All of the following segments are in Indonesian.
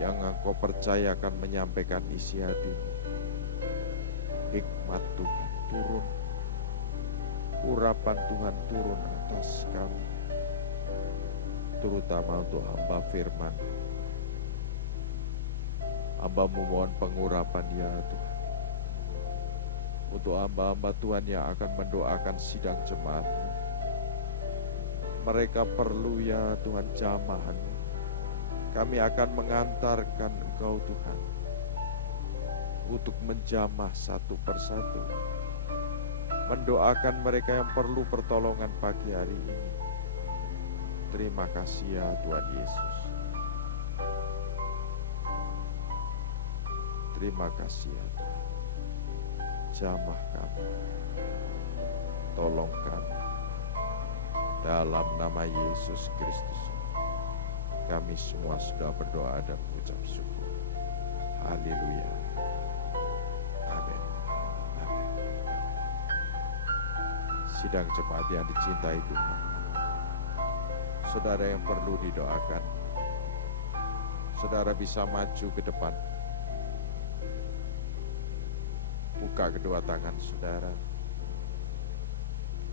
yang Engkau percayakan menyampaikan isi hatimu. Hikmat Tuhan turun, urapan Tuhan turun atas kami, terutama untuk hamba firman. Hamba memohon pengurapan ya Tuhan, untuk hamba-hamba Tuhan yang akan mendoakan sidang jemaat. Mereka perlu ya Tuhan jamahan. Kami akan mengantarkan Engkau Tuhan untuk menjamah satu persatu, mendoakan mereka yang perlu pertolongan pagi hari ini. Terima kasih ya Tuhan Yesus. Terima kasih ya Tuhan. Jamah kami, tolong kami. Dalam nama Yesus Kristus, kami semua sudah berdoa dan mengucap syukur. Haleluya. Amin. Amin. Sidang jemaat yang dicintai Tuhan, saudara yang perlu didoakan, saudara bisa maju ke depan. Buka kedua tangan saudara.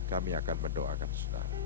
Kami akan mendoakan saudara.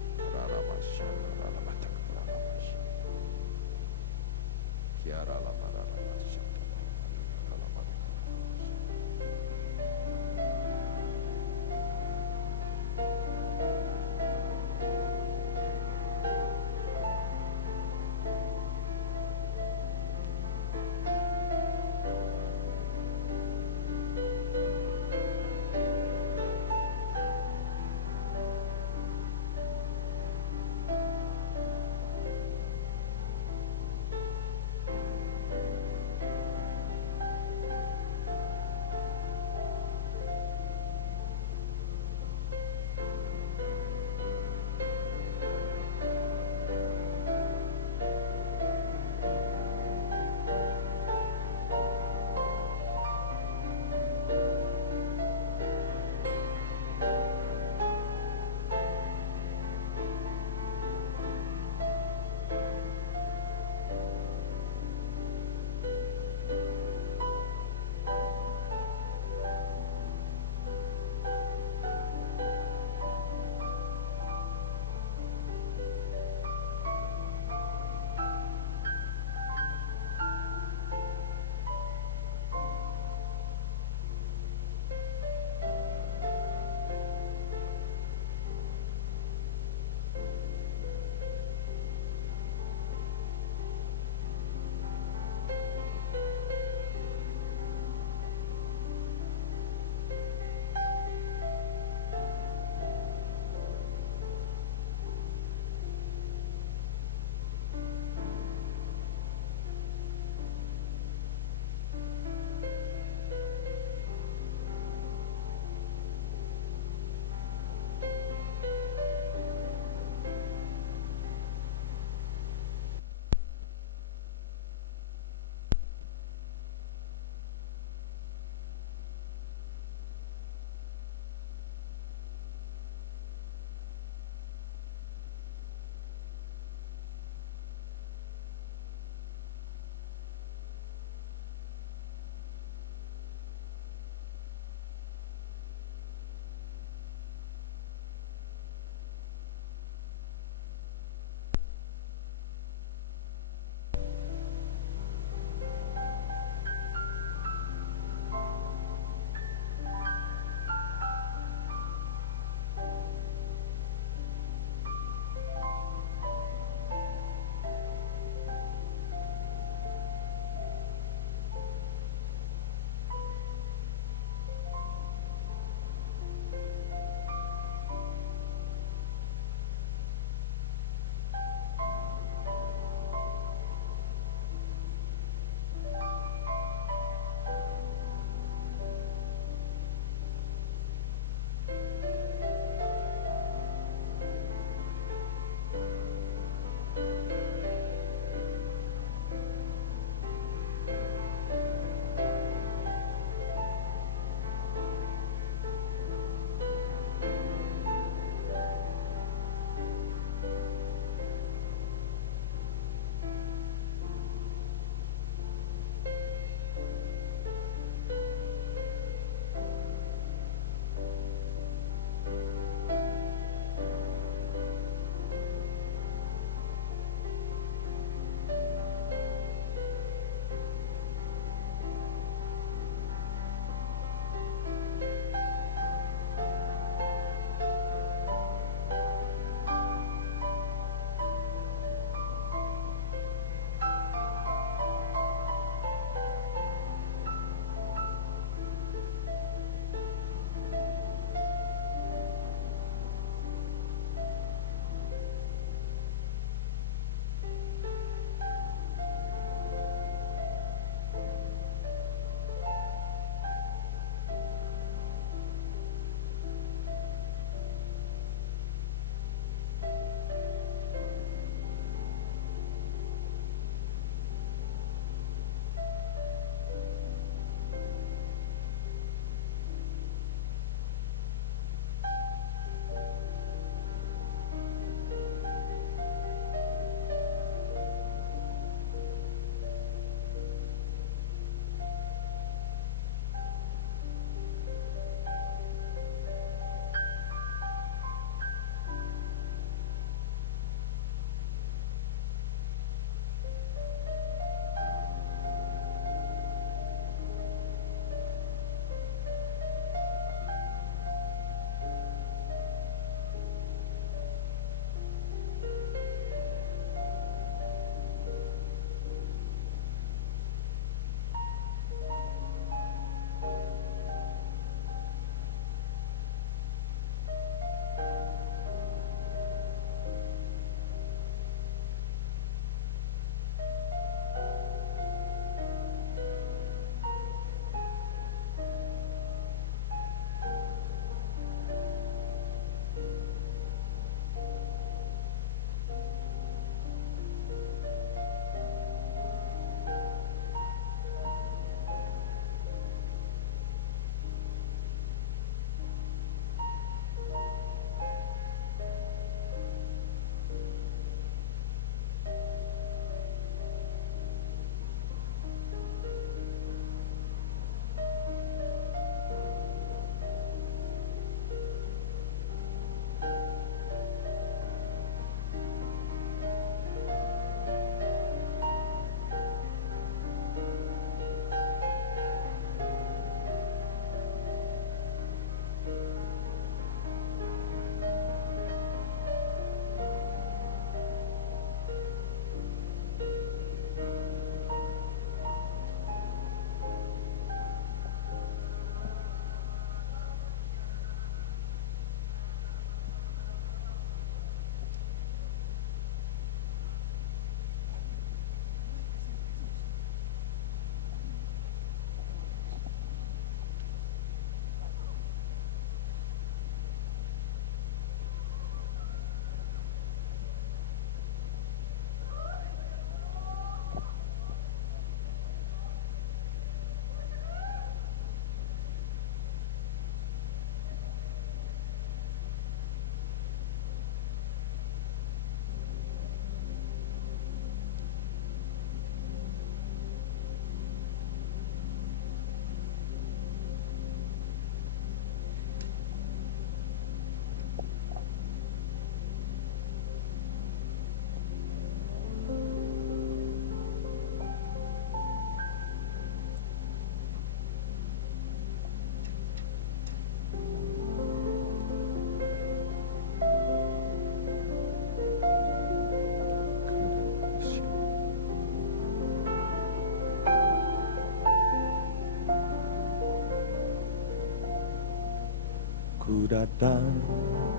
datang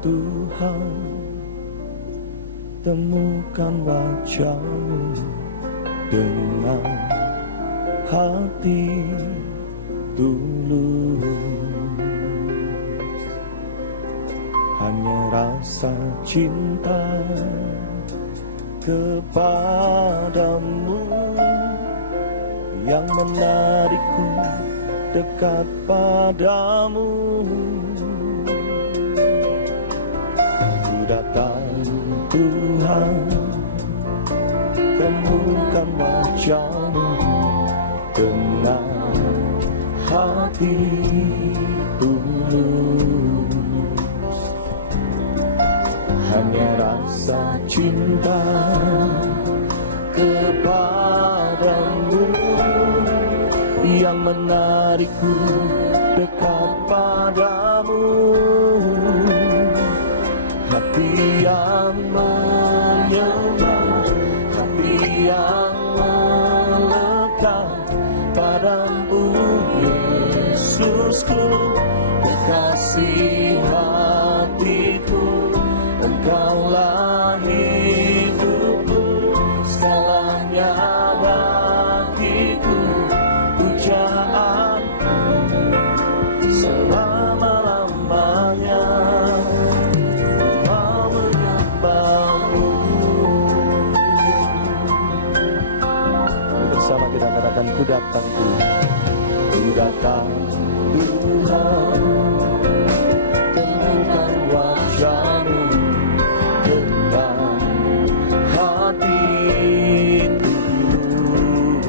Tuhan, temukan wajah-Mu dengan hati tulus. Hanya rasa cinta kepadamu yang menarikku dekat padamu. Ku datang Tuhan, temukan wajah-Mu dengan hati tulus. Hanya rasa cinta kepadamu yang menarikku dekat padamu. Hati yang menyembah, hati yang melekat padamu, Yesusku, kekasih hatiku. Engkaulah hidupku, segalanya bagiku, pujaanku selama-lamanya. Mau menyembah-Mu. Bersama kita katakan, ku datang Tuhan, ku datang Tuhan, temukan wajah-Mu dengan hati tulus.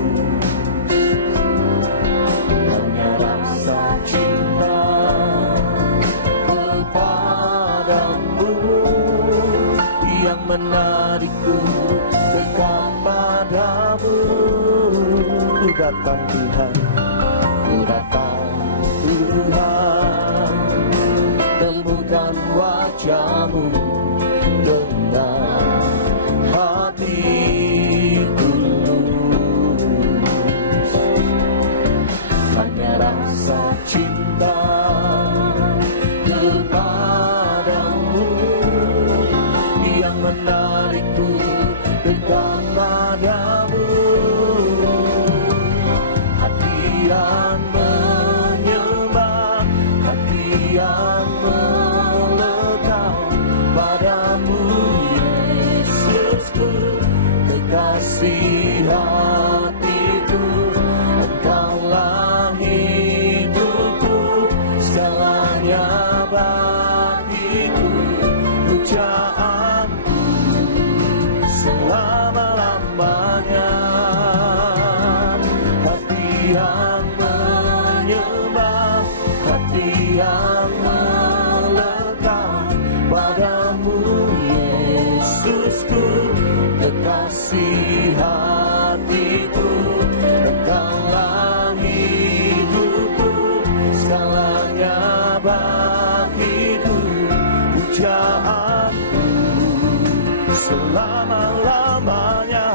Hanya rasa cinta kepadamu yang menarikku dekat padamu. Ku datang Tuhan, ku datang Tuhan, temukan wajah-Mu dengan hati tulus. Hanya rasa cinta kepadamu yang menarikku dekat padamu. Hati yang menyembah, hati yang melekat padamu, Yesusku, kekasih hatiku. Engkaulah hidupku, segalanya bagiku, pujaanku selama-lamanya. Hati yang menyembah, hati yang melekat padamu, Yesusku, kekasih hatiku. Engkaulah hidupku, segalanya bagiku, pujaanku selama-lamanya.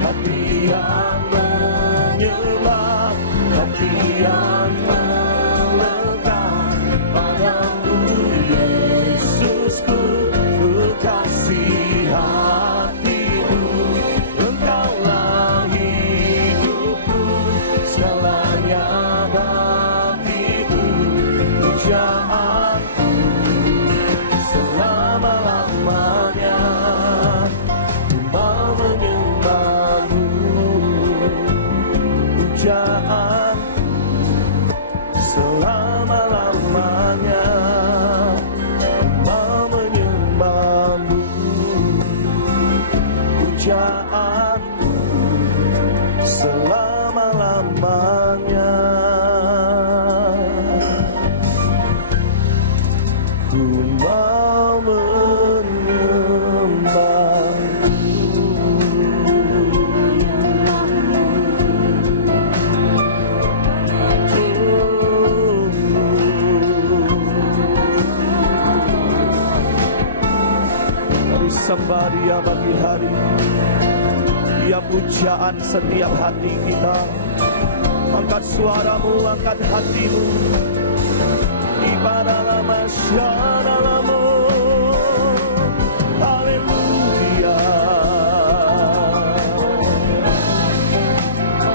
Hati yang menyembah, hati yang melekat padamu, Yesusku, kekasih hatiku. Engkaulah hidupku, segalanya bagiku, pujaanku selama-lamanya. Ku mau menyembah-Mu, pujaanku selama-lamanya. Ku mau menyembah-Mu, pujaanku selama-lamanya. Ku mau sembah Dia bagi hari ini. Dia pujaan setiap hati kita. Angkat suaramu, angkat hatimu. Haleluya.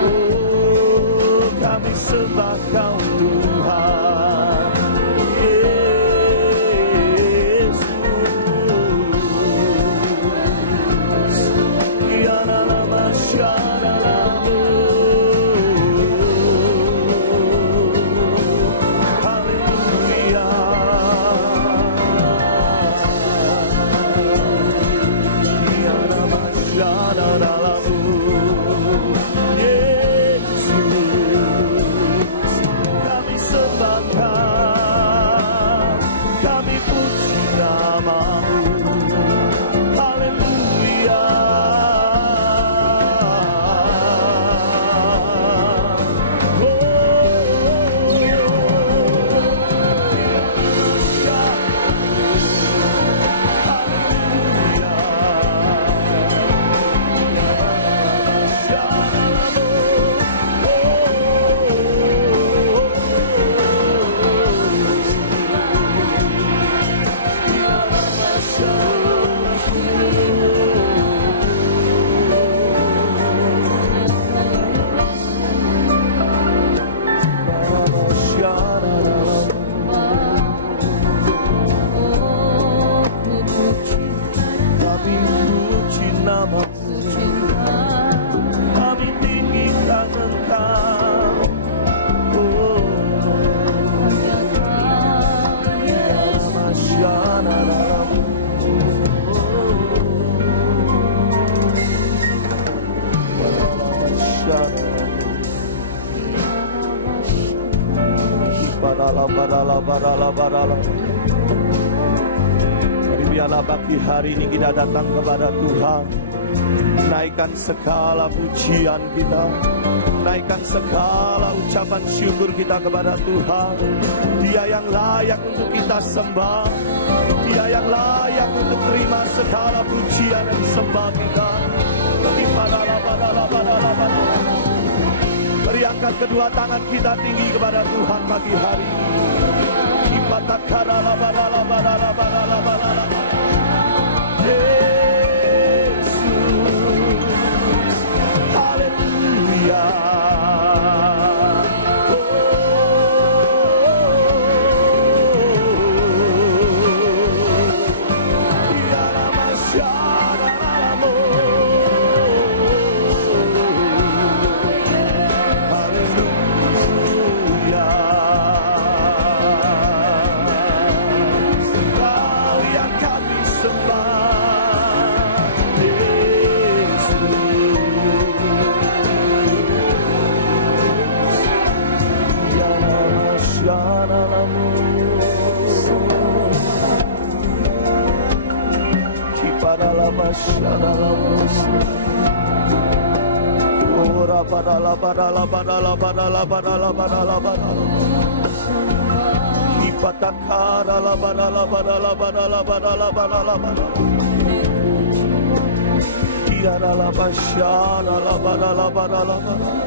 Oh, kami sembah Kau Tuhan Yesus. Ya nama syaralamu. Haleluya. Ya nama syaralamu. Yesus, kami sembah Kau, kami puji nama-Mu. Haleluya. Kami puji nama-Mu, kami tinggikan Engkau. Oh, masyarakat-Mu. Biarlah pagi hari ini kita datang kepada Tuhan, naikkan segala pujian kita, naikkan segala ucapan syukur kita kepada Tuhan. Dia yang layak untuk kita sembah, Dia yang layak untuk terima segala pujian dan sembah kita. Mari angkat kedua tangan kita tinggi kepada Tuhan pagi hari ini. Yesus, haleluya. Ya nama syaralamu. Haleluya. Kau yang kami sembah, Yesus. Ya nama syaralamu. Kipadalah masyarakat. Ora padala padala padala padala padala padala padala. Kipatakara la padala padala padala padala padala padala. Kiara la pasyara la padala padala padala.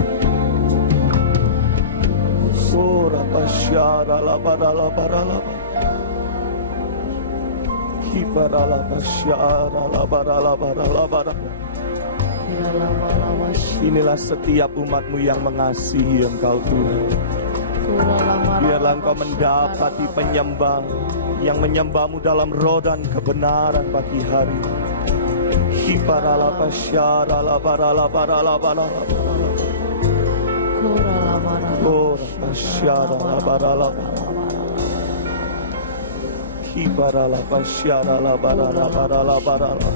Ora pasyara la padala padala padala. Kiparala pasyara la padala padala padala. Inilah setiap umat-Mu yang mengasihi Engkau Tuhan. Biarlah Engkau mendapati penyembah yang menyembah-Mu dalam roh dan kebenaran pagi hari. Hiparala pasyara la parala parala parala. Ora pasyara la parala. Hiparala pasyara la parala parala parala.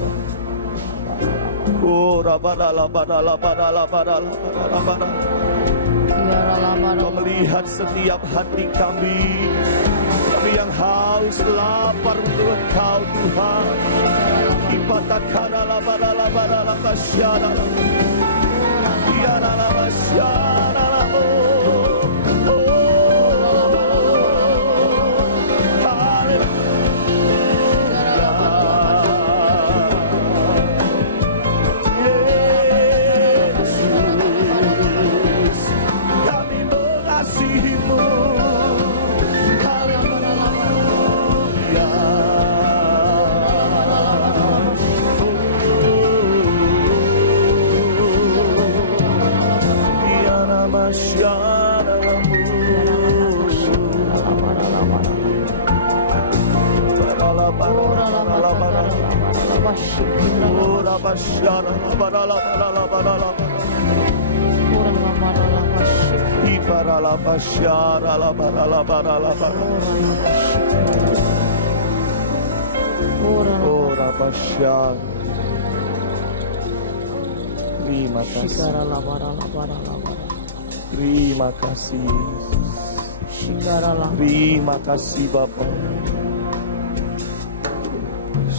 Ora padala padala padala padala padala padala. Kau melihat setiap hati kami yang haus lapar untuk Engkau Tuhan. Ipatakana la padala padala pasyara la. Tiara la pasyara la. Shara Barala Barala Barala Ora la barala bashik. Ibarala Bashara la Barala Barala Ora Ora Bashar. Terima kasih. shikara la barala barala barala. Terima kasih Yesus. Shikara la. Terima kasih Bapa.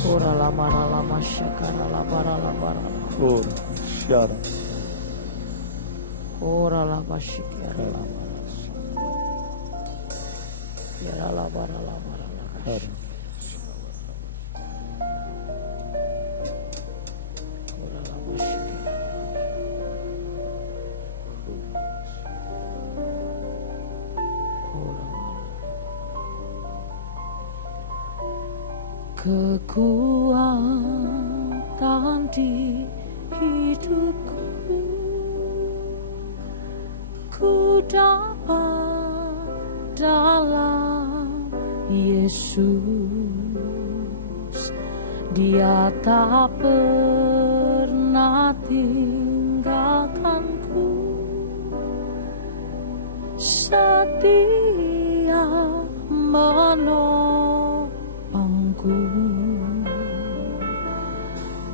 Ora la barala mashikara la barala barala. Ora Shara. Ora la bashik yara la barala. Yara la barala barala. Ora la bashik. Kekuatan di hidupku ku dapat dalam Yesus. Dia tak pernah tinggalkanku, setia menopangku,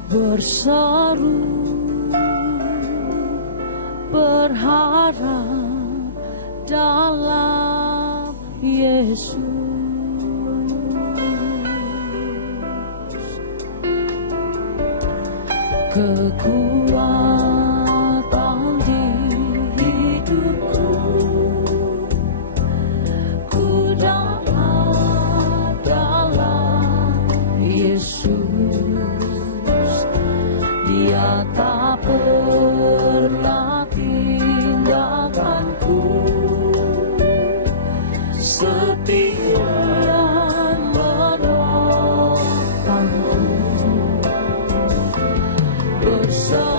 berseru berharap dalam Yesus. Kekuatan di hidupku ku dapat dalam Yesus. Dia tak pernah tinggalkanku, setia menopangku, bersama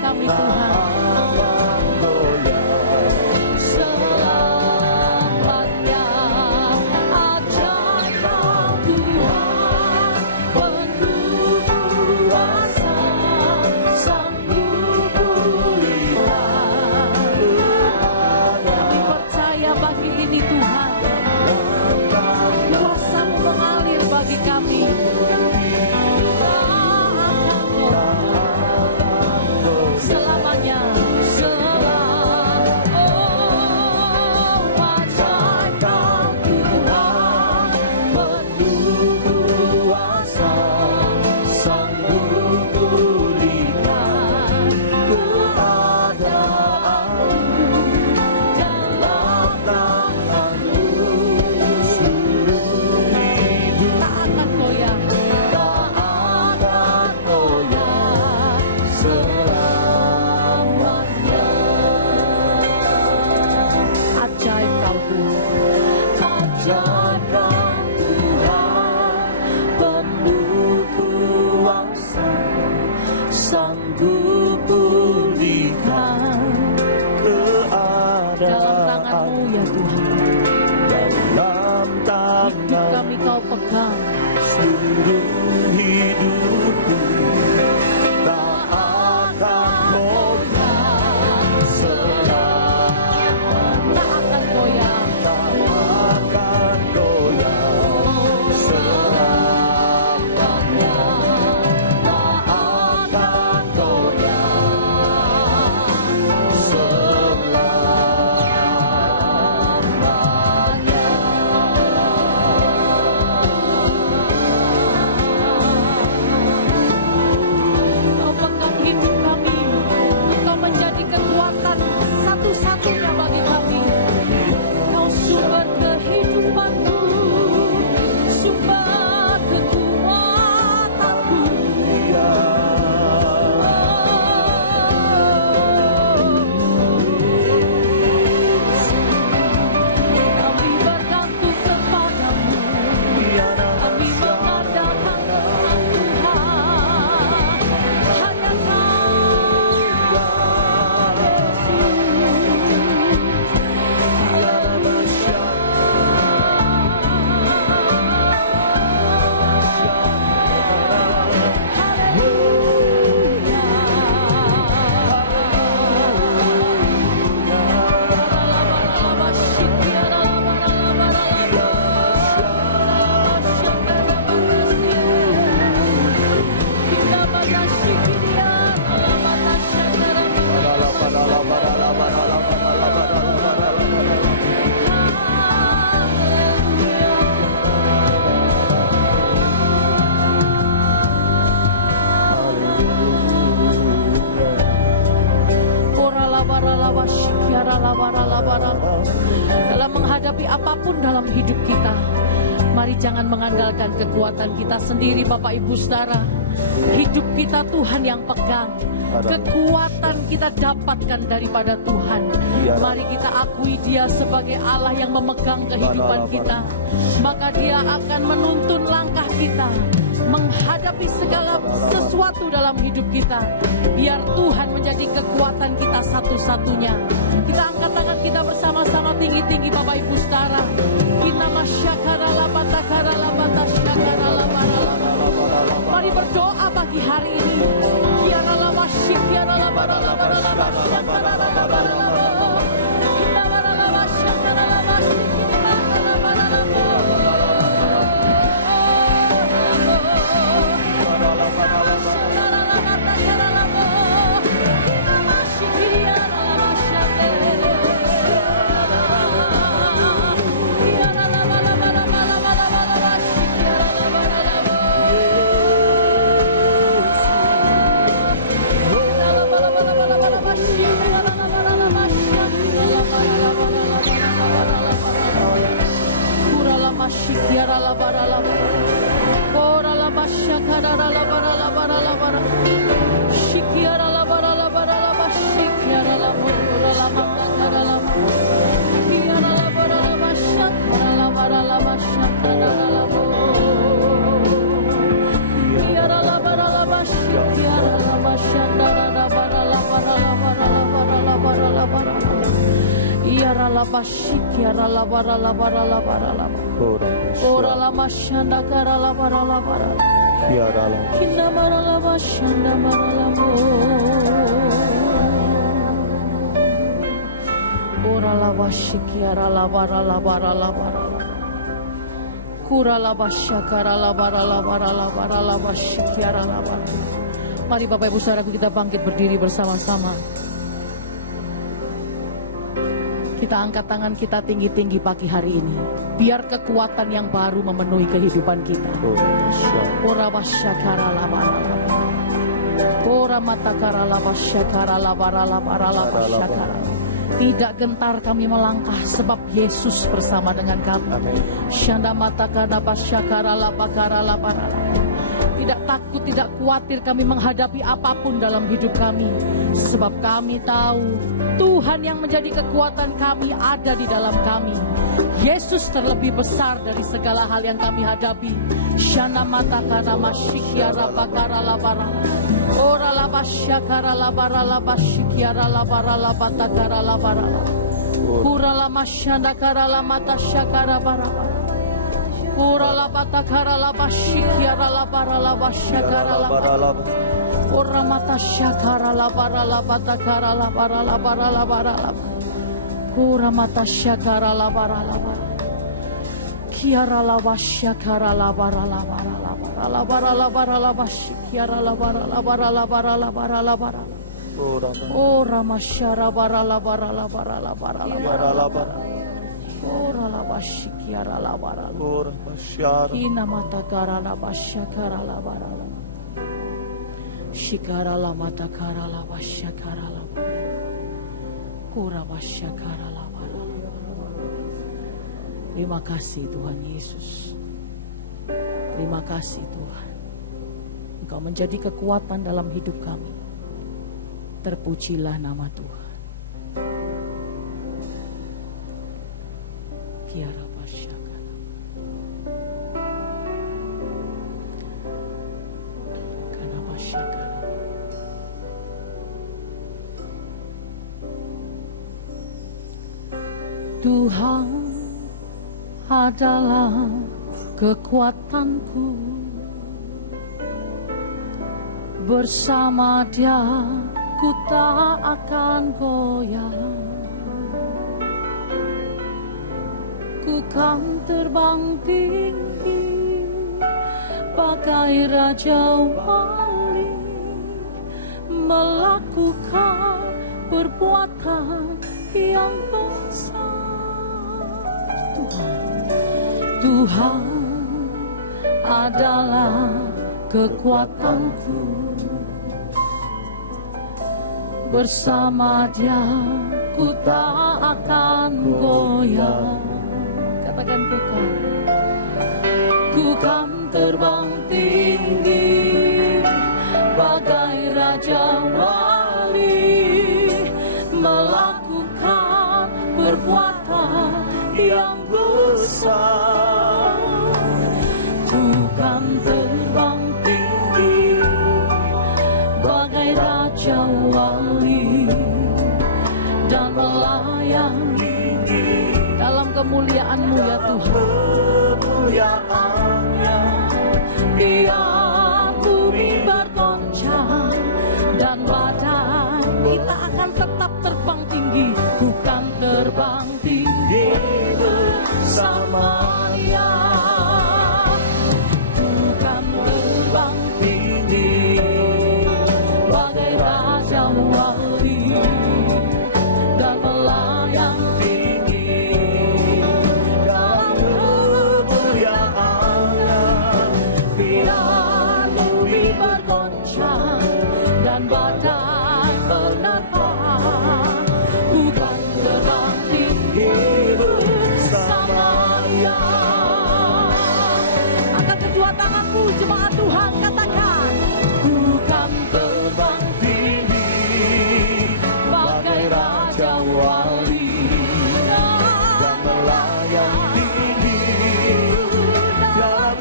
kami Tuhan. Selamatnya ajaib Kau Tuhan, penuh kuasa, sanggup pulihkan. Kami percaya pagi ini Tuhan, kuasa-Mu mengalir bagi kami. Selamanya, ajaib Kau Tuhan, penuh kuasa, sanggup pulihkan keadaanku dalam tangan-Mu. Seluruh hidup tak akan goyah, tak akan goyah selamanya. Ajaib Kau Tuhan, ajaib Kau Tuhan, penuh kuasa, sanggup pulihkan dalam tangan-Mu ya Tuhan. Dalam Hidup tangan kami Kau pegang, seluruh hidupku tak akan goyah selamanya. tak akan goyah. Tak akan goyah selamanya. Tak akan goyah Kau pegang hidup kami, Engkau menjadi kekuatan satu-satunya bagi kami. Kau sumber kehidupanku, sumber kekuatanku. Kami bergantung kepadamu, kami mengandalkan Tuhan. Hanya dalam menghadapi apapun dalam hidup kita, mari jangan mengandalkan kekuatan kita sendiri Bapak Ibu Saudara. Hidup kita Tuhan yang pegang, kekuatan kita dapatkan daripada Tuhan. Mari kita akui Dia sebagai Allah yang memegang kehidupan kita, maka Dia akan menuntun langkah kita menghadapi segala sesuatu dalam hidup kita. Biar Tuhan menjadi kekuatan kita satu-satunya. Kita angkat tangan kita bersama-sama tinggi-tinggi Bapak Ibu Saudara. Mari berdoa pagi hari ini. Kiara laba shikiara laba laba laba laba. Ora lama shanda kara laba laba laba. Kiara laba. Kinda mara laba shanda mara laba. Ora laba shikiara laba laba laba laba. Kura laba shakara laba laba laba laba shikiara laba. Mari Bapak Ibu Saudaraku kita bangkit berdiri bersama-sama. Kita angkat tangan kita tinggi-tinggi pagi hari ini. Biar kekuatan yang baru memenuhi kehidupan kita. Ora basyakara laba laba. Ora matakara laba syakara laba laba laba syakara. Tidak gentar kami melangkah sebab Yesus bersama dengan kami. Syanda matakara basyakara laba kara laba laba. Tidak takut, tidak khawatir kami menghadapi apapun dalam hidup kami. Sebab kami tahu Tuhan yang menjadi kekuatan kami ada di dalam kami. Yesus terlebih besar dari segala hal yang kami hadapi. Shana mata kana mashikiara bakara labara. Ora laba syakara labara laba shikiara labara laba takara labara. Kura lama shanda kara lamata syakara barabara. Ora laba takara laba shikiara labara laba syakara labara. Ora mata syakara labara laba takara labara labara labara laba. Ora mata syakara labara labara. Kiara laba syakara labara labara labara labara labara laba shikiara labara labara labara labara labara. Ora masyara bara labara labara labara labara labara. Ora laba shikiara labara. Ora masyara. Kina mata kara laba syakara labara labara. Shikara lama takara laba syakara laba. Kura basyakara laba laba. Terima kasih Tuhan Yesus. Terima kasih Tuhan. Engkau menjadi kekuatan dalam hidup kami. Terpujilah nama Tuhan. Kiara basyakara. Kana basyakara. Tuhan adalah kekuatanku, bersama Dia ku tak akan goyah. Ku kan terbang tinggi bagai Raja Wali, melakukan perbuatan yang besar. Tuhan adalah kekuatanku, bersama Dia ku tak akan goyah. Katakan ku kan terbang tinggi bagai Raja Wali, melakukan perbuatan yang besar. Ku kan terbang tinggi bagai Raja Wali dan melayani dalam kemuliaan-Mu ya Tuhan. Kemuliaan-Nya biar bumi bergoncang dan badai, kita akan tetap terbang tinggi. Bukan terbang tinggi bersama Dia, bukan terbang tinggi bagai Raja Wali dan melayang tinggi dalam kemuliaan-Nya. Biar bumi bergoncang dan badai menerpa, bukan terbang tinggi bersama Dia. Angkat kedua tanganmu jemaat Tuhan, katakan bukan terbang tinggi bagai Raja Wali dan melayang tinggi dalam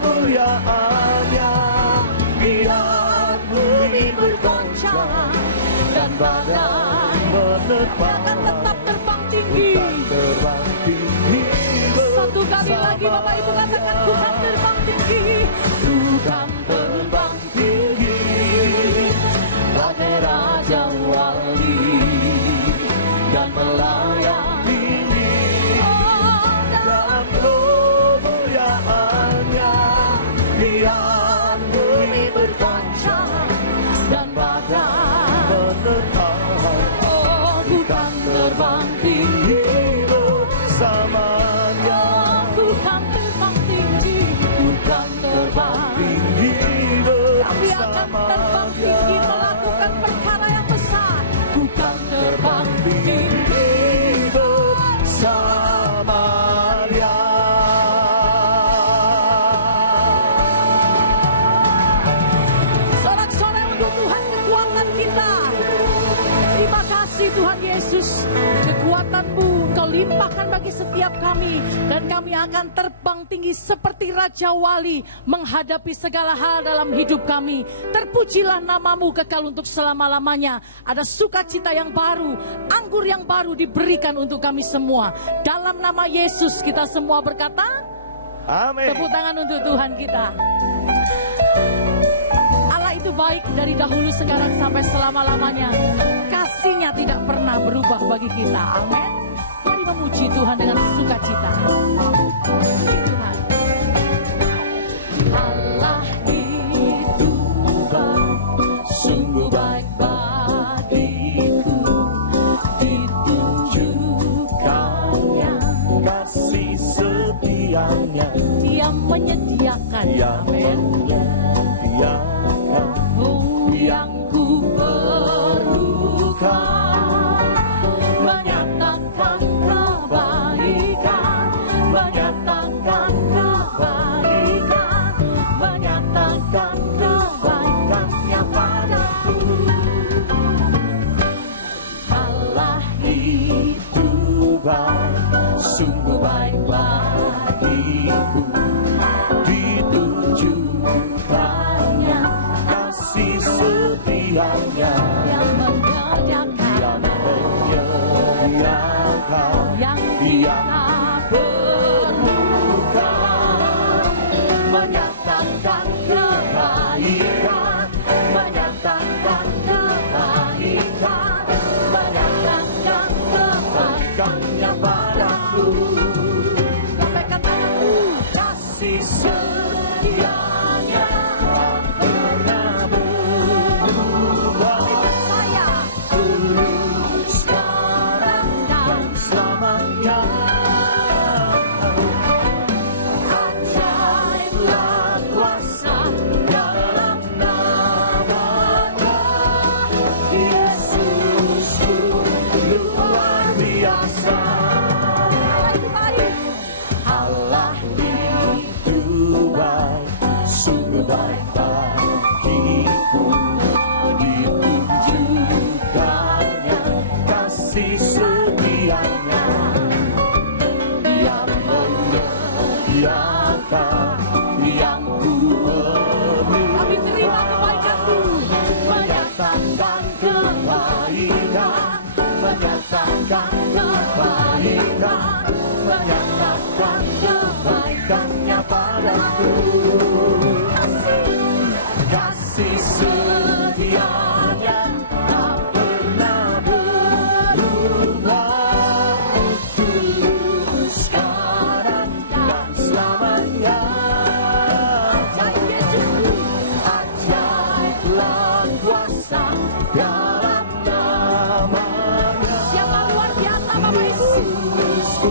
kemuliaan-Nya. Biar bumi bergoncang dan badai akan tetap terbang tinggi. Satu kali lagi Bapak Ibu katakan, ku kan terbang tinggi. Ku kan terbang tinggi bagai Raja Wali dan melayani dalam kemuliaannya. Biar bumi bergoncang dan badai menertahan. Oh, ku kan terbang tinggi bersamanya. Ku kan terbang tinggi, ku kan terbang tinggi bersama. Kami akan terbang tinggi melakukan perkara yang besar. Ku kan terbang tinggi bersama Dia. Sorak-sorai untuk Tuhan kekuatan kita. Terima kasih Tuhan Yesus, kekuatan-Mu Kau limpahkan bagi setiap kami, dan kami akan terbang tinggi seperti Raja Wali menghadapi segala hal dalam hidup kami. Terpujilah nama-Mu kekal untuk selama-lamanya. Ada sukacita yang baru, anggur yang baru diberikan untuk kami semua. Dalam nama Yesus kita semua berkata, Amin. tepuk tangan untuk Tuhan kita. Allah itu baik dari dahulu, sekarang sampai selama-lamanya. Kasih-Nya tidak pernah berubah bagi kita. Amin. Mari memuji Tuhan dengan sukacita. Puji Tuhan. Allah itu baik, sungguh baik bagiku. Ditunjukkannya Kasih setianya Dia menyediakan. Amin. Yang ku perlukan, menyatakan kebaikan, menyatakan kebaikan, menyatakan kebaikannya padaku. Allah itu baik, sungguh baik bagiku. Ditunjukkannya kasih setianya yang menyediakan, yang kita perlukan, menyatakan kebaikan, menyatakan kebaikan, menyatakan kebaikannya padaku. Sampai kataku, kasih setianya pernah berubah. Saya dulu, sekarang dan selamanya. Ajaiblah kuasa dalam nama-Nya. Yesusku luar biasa. Allah itu baik, sungguh baik bagiku. Ditunjukkannya kasih setianya, Dia menyediakan yang ku perlu. Kami terima kebaikan-Mu, menyatakan kebaikan, menyatakan kebaikan, menyatakan kebaikannya padaku. Kasih setianya tak pernah berubah. Dulu, sekarang dan selamanya. Ajaiblah kuasa dalam nama-Nya. Siapa luar biasa Bapak Ibu? Yesusku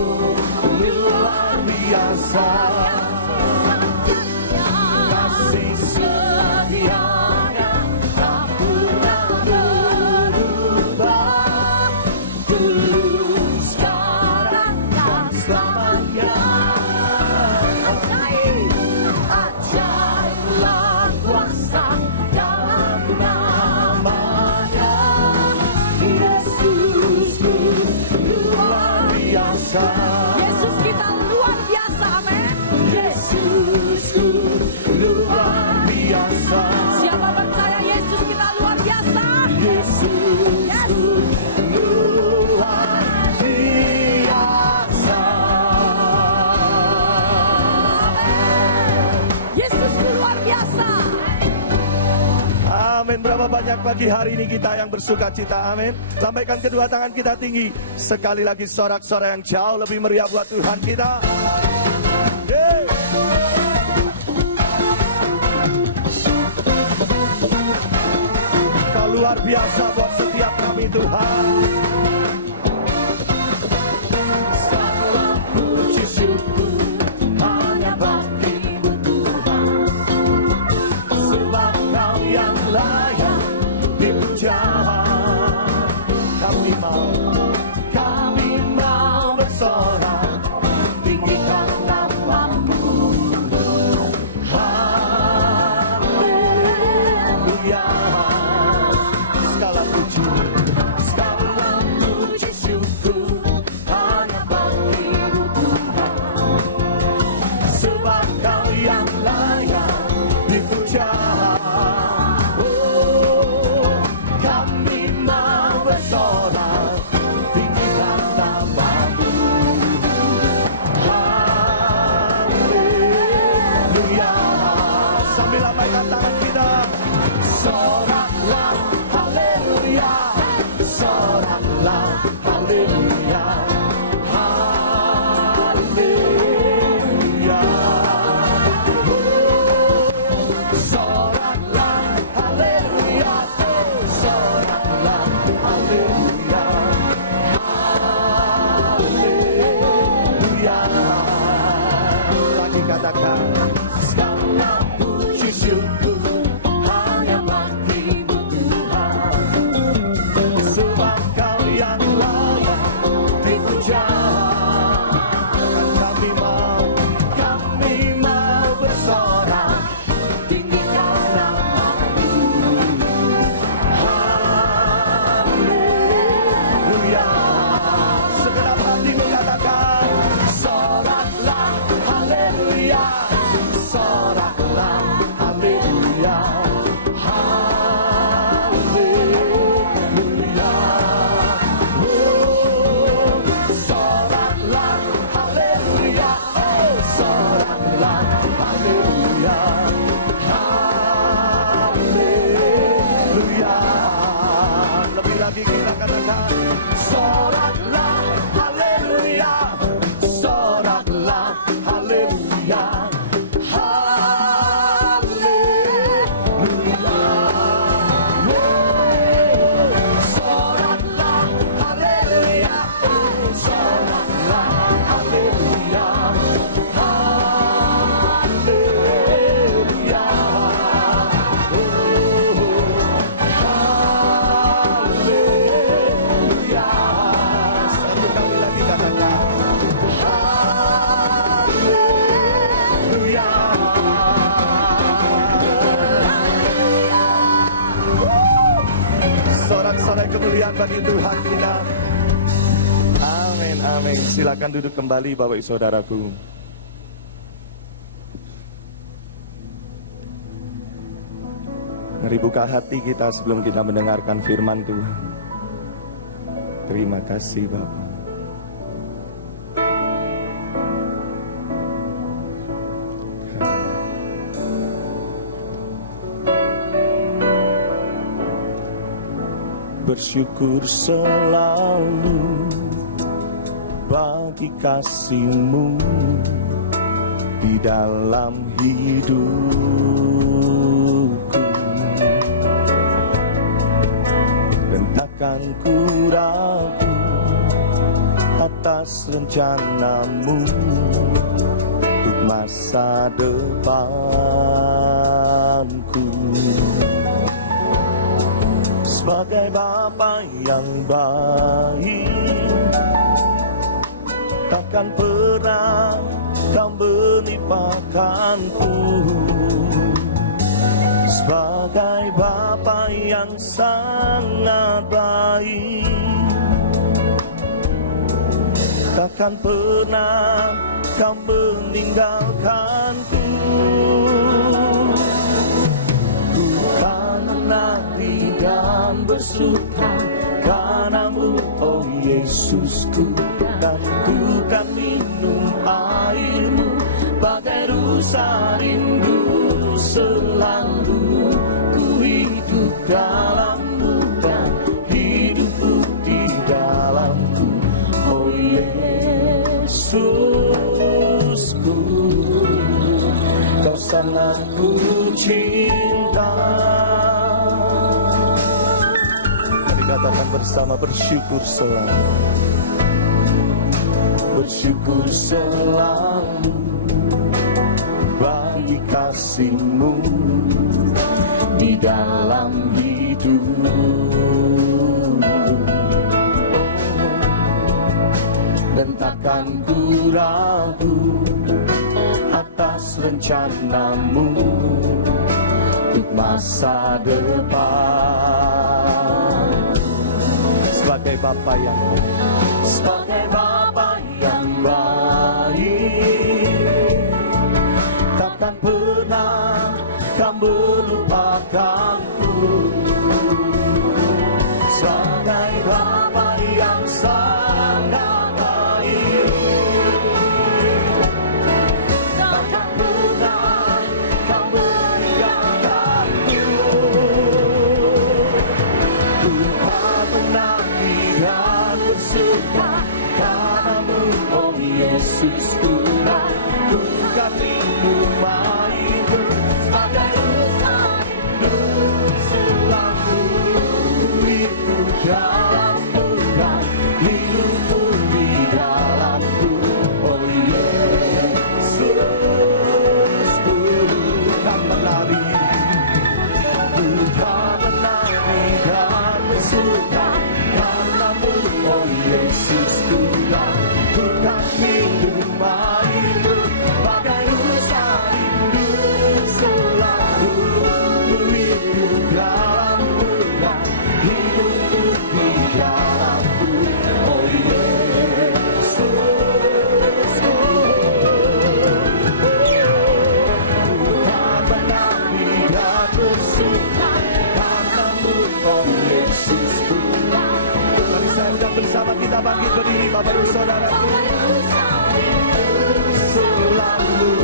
luar biasa. Kasih setianya banyak pagi hari ini kita yang bersuka cita. Amin. Lambaikan kedua tangan kita tinggi. Sekali lagi sorak-sorai yang jauh lebih meriah buat Tuhan kita. Yeay. Kau luar biasa buat setiap kami Tuhan. Segala puji syukur hanya bagi-Mu Tuhan, sebab Kau yang layak dipuja. Kami mau bersorak, tinggikan nama-Mu. Haleluya. Segala puji syukur hanya bagi-Mu Tuhan, sebab Kau yang layak dipuja. Oh, kami mau bersorak, tinggikan nama-Mu. Haleluya. Sambil lambaikan tangan kita, soraklah haleluya, soraklah haleluya, haleluya. Oh, soraklah haleluya, oh, soraklah haleluya, haleluya. Lagi katakan, segala puji syukur hanya bagi-Mu Tuhan, sebab Kau yang layak dipuja. Kami mau bersorak, tinggikan nama-Mu. Haleluya. Segenap hatimu katakan, soraklah haleluya, soraklah haleluya, haleluya. Oh, soraklah haleluya, oh, soraklah haleluya, haleluya. Lebih lagi kita katakan, soraklah haleluya, soraklah haleluya, haleluya. Oh, soraklah haleluya, oh, soraklah haleluya, haleluya. Haleluya. Satu kali lagi katakan, haleluya. Sorak-sorai kemuliaan bagi Tuhan kita. Amin, amin. Silakan duduk kembali Bapak Ibu Saudaraku. Mari buka hati kita sebelum kita mendengarkan firman Tuhan. Terima kasih Bapak. Bersyukur selalu bagi kasih-Mu di dalam hidupku, dan takkan ku ragu atas rencana-Mu untuk masa depanku. Sebagai Bapa yang baik, takkan pernah Kau menimpakanku. Sebagai Bapa yang sangat baik, takkan pernah Kau meninggalkanku. Bukan menanti dan bersuka karena-Mu, oh Yesusku, dan ku kan minum air-Mu bagai rusa rindu. Selalu ku hidup dalam-Mu dan hidupku di dalam-Mu. Oh Yesusku, Kau sangat ku cinta. Mari katakan bersama, bersyukur selalu, bersyukur selalu bagi kasih-Mu di dalam hidup. Dan takkan ku ragu atas rencana-Mu untuk masa depan. Sebagai Bapa yang baik, takkan pernah Kau melupakanku. Sebagai Bapa yang sangat baik, takkan pernah Kau meninggalkanku. Ku tak menanti dan bersuka karena-Mu, oh Yesusku. Ku kan rindu-Mu sebagai usaha-Mu selalu. Itu dalam-Mu dan hidupku di dalam-Mu. Oh Yesus, ku kan menari, ku kan menari dan bersuka karena-Mu, oh Yesus. Ku kan rindu-Mu bagai usaha-Mu selalu. Itu dalam-Mu dan hidupku di dalam-Mu. Oh Yesus, ku tak menanti dan bersuka karena-Mu, oh Yesus. Mari saya bersama kita bangkit berdiri, Bapak dan Saudaraku. Selalu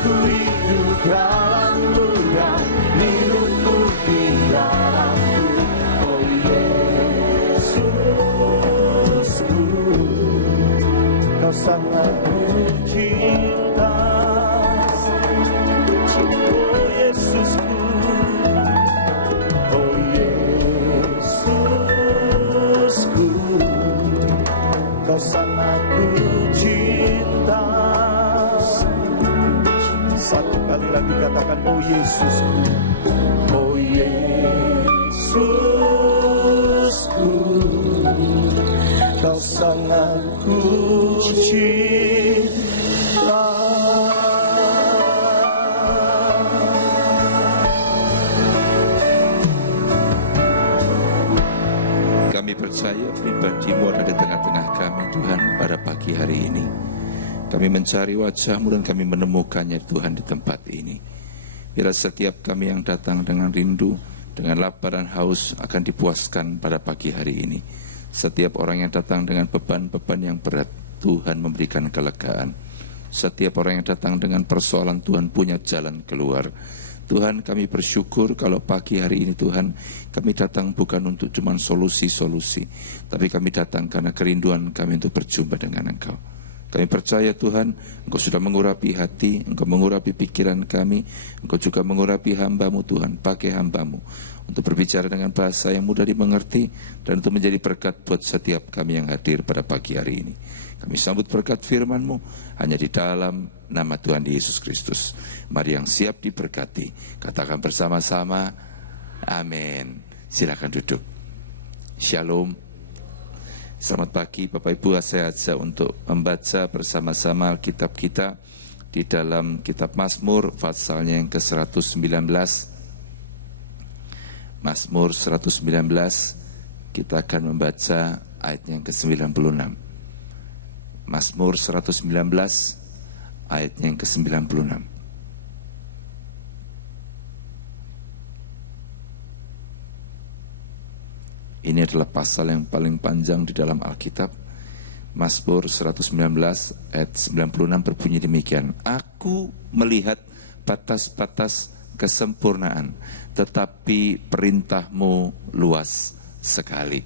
ku hidup dalam-Mu dan hidupku di dalam-Mu. Oh Yesusku, Kau sangat mencinta. Oh Yesusku, oh Yesusku, Kau sangat ku cinta. Satu kali lagi katakan, oh Yesusku, oh Yesusku, Kau sangat ku cinta. Kami percaya pribadi-Mu ada di tengah-tengah kami, Tuhan, pada pagi hari ini. Kami mencari wajah-Mu dan kami menemukannya, Tuhan, di tempat ini. Biar setiap kami yang datang dengan rindu, dengan lapar dan haus akan dipuaskan pada pagi hari ini. Setiap orang yang datang dengan beban-beban yang berat, Tuhan memberikan kelegaan. Setiap orang yang datang dengan persoalan, Tuhan punya jalan keluar. Tuhan, kami bersyukur kalau pagi hari ini, Tuhan, kami datang bukan untuk cuma solusi-solusi, tapi kami datang karena kerinduan kami untuk berjumpa dengan Engkau. Kami percaya, Tuhan, Engkau sudah mengurapi hati, Engkau mengurapi pikiran kami, Engkau juga mengurapi hamba-Mu, Tuhan. Pakai hamba-Mu untuk berbicara dengan bahasa yang mudah dimengerti dan untuk menjadi berkat buat setiap kami yang hadir pada pagi hari ini. Kami sambut berkat firman-Mu hanya di dalam nama Tuhan Yesus Kristus. Mari yang siap diberkati, katakan bersama-sama, amin. Silakan duduk. Shalom. Selamat pagi Bapak Ibu, saya ajak untuk membaca bersama-sama Alkitab kita di dalam kitab Mazmur pasalnya yang ke-119. Mazmur 119, kita akan membaca ayatnya yang ke-96. Mazmur 119 ayatnya yang ke-96. Ini adalah pasal yang paling panjang di dalam Alkitab. Mazmur 119 ayat 96 berbunyi demikian. Aku melihat batas-batas kesempurnaan, tetapi perintah-Mu luas sekali.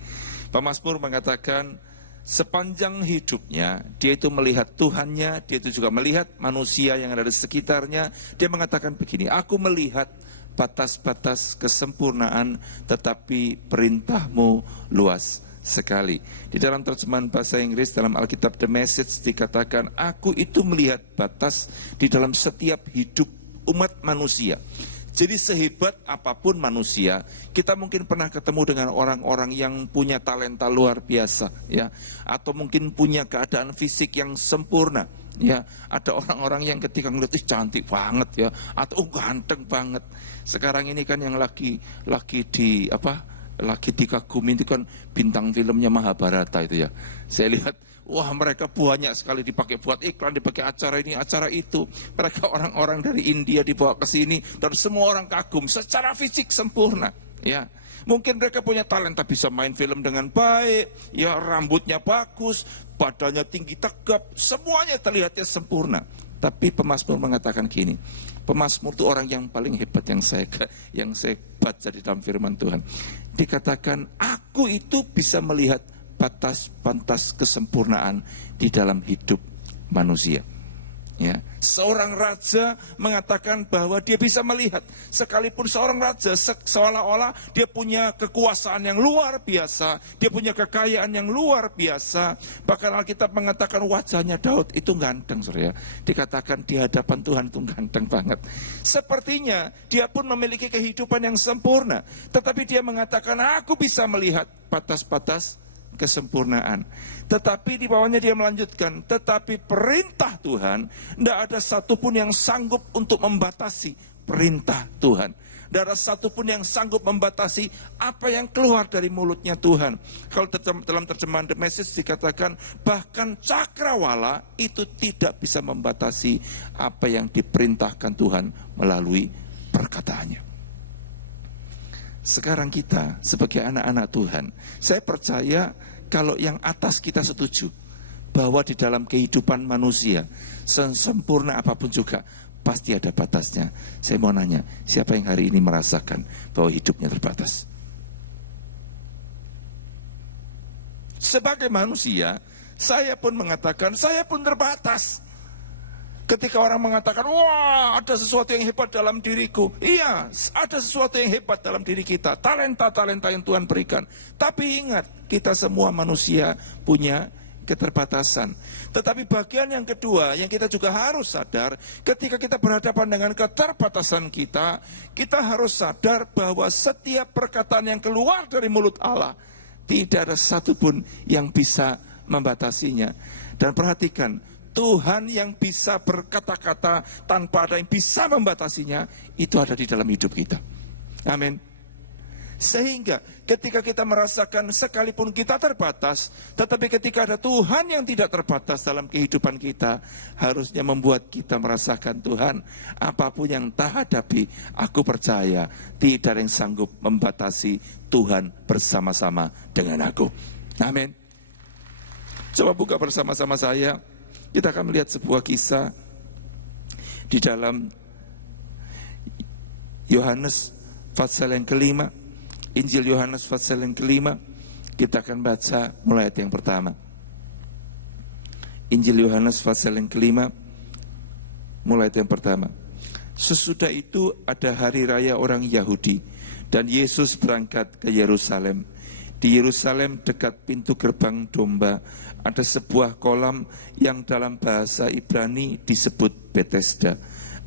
Pemazmur mengatakan sepanjang hidupnya dia itu melihat Tuhannya, dia itu juga melihat manusia yang ada di sekitarnya. Dia mengatakan begini, aku melihat batas-batas kesempurnaan, tetapi perintah-Mu luas sekali. Di dalam terjemahan bahasa Inggris dalam Alkitab The Message dikatakan, aku itu melihat batas di dalam setiap hidup umat manusia. Jadi sehebat apapun manusia, kita mungkin pernah ketemu dengan orang-orang yang punya talenta luar biasa, ya, atau mungkin punya keadaan fisik yang sempurna, ya. Ada orang-orang yang ketika ngeliat, cantik banget, ya, atau ganteng banget. Sekarang ini kan yang lagi dikagumi itu kan bintang filmnya Mahabharata itu, ya. Saya lihat, wah, mereka banyak sekali dipakai buat iklan, dipakai acara ini, acara itu. Mereka orang-orang dari India dibawa ke sini dan semua orang kagum secara fisik sempurna, ya. Mungkin mereka punya talenta bisa main film dengan baik, ya, rambutnya bagus, badannya tinggi tegap, semuanya terlihatnya sempurna. Tapi pemazmur mengatakan gini, pemazmur itu orang yang paling hebat yang saya baca di dalam firman Tuhan. Dikatakan, aku itu bisa melihat batas-batas kesempurnaan di dalam hidup manusia. Ya, seorang raja mengatakan bahwa dia bisa melihat, sekalipun seorang raja seolah-olah dia punya kekuasaan yang luar biasa, dia punya kekayaan yang luar biasa. Bahkan Alkitab mengatakan wajahnya Daud itu ganteng, saudara. Dikatakan di hadapan Tuhan itu ganteng banget. Sepertinya dia pun memiliki kehidupan yang sempurna, tetapi dia mengatakan aku bisa melihat batas-batas kesempurnaan. Tetapi di bawahnya dia melanjutkan, tetapi perintah Tuhan, tidak ada satupun yang sanggup untuk membatasi perintah Tuhan. Tidak ada satupun yang sanggup membatasi apa yang keluar dari mulutnya Tuhan. Kalau dalam terjemahan The Message dikatakan, bahkan cakrawala itu tidak bisa membatasi apa yang diperintahkan Tuhan melalui perkataannya. Sekarang kita sebagai anak-anak Tuhan, saya percaya kalau yang atas kita setuju bahwa di dalam kehidupan manusia sesempurna apapun juga pasti ada batasnya. Saya mau nanya, siapa yang hari ini merasakan bahwa hidupnya terbatas? Sebagai manusia, saya pun mengatakan saya pun terbatas. Ketika orang mengatakan, wah, ada sesuatu yang hebat dalam diriku. Iya, ada sesuatu yang hebat dalam diri kita. Talenta-talenta yang Tuhan berikan. Tapi ingat, kita semua manusia punya keterbatasan. Tetapi bagian yang kedua yang kita juga harus sadar, ketika kita berhadapan dengan keterbatasan kita, kita harus sadar bahwa setiap perkataan yang keluar dari mulut Allah, tidak ada satupun yang bisa membatasinya. Dan perhatikan, Tuhan yang bisa berkata-kata tanpa ada yang bisa membatasinya, itu ada di dalam hidup kita. Amin. Sehingga ketika kita merasakan sekalipun kita terbatas, tetapi ketika ada Tuhan yang tidak terbatas dalam kehidupan kita, harusnya membuat kita merasakan, Tuhan, apapun yang tak hadapi, aku percaya tidak ada yang sanggup membatasi Tuhan bersama-sama dengan aku. Amin. Coba buka bersama-sama saya. Kita akan melihat sebuah kisah di dalam Yohanes pasal yang kelima, Injil Yohanes pasal yang kelima. Kita akan baca mulai ayat yang pertama. Injil Yohanes pasal yang kelima, mulai ayat yang pertama. Sesudah itu ada hari raya orang Yahudi, dan Yesus berangkat ke Yerusalem. Di Yerusalem dekat pintu gerbang domba, ada sebuah kolam yang dalam bahasa Ibrani disebut Bethesda.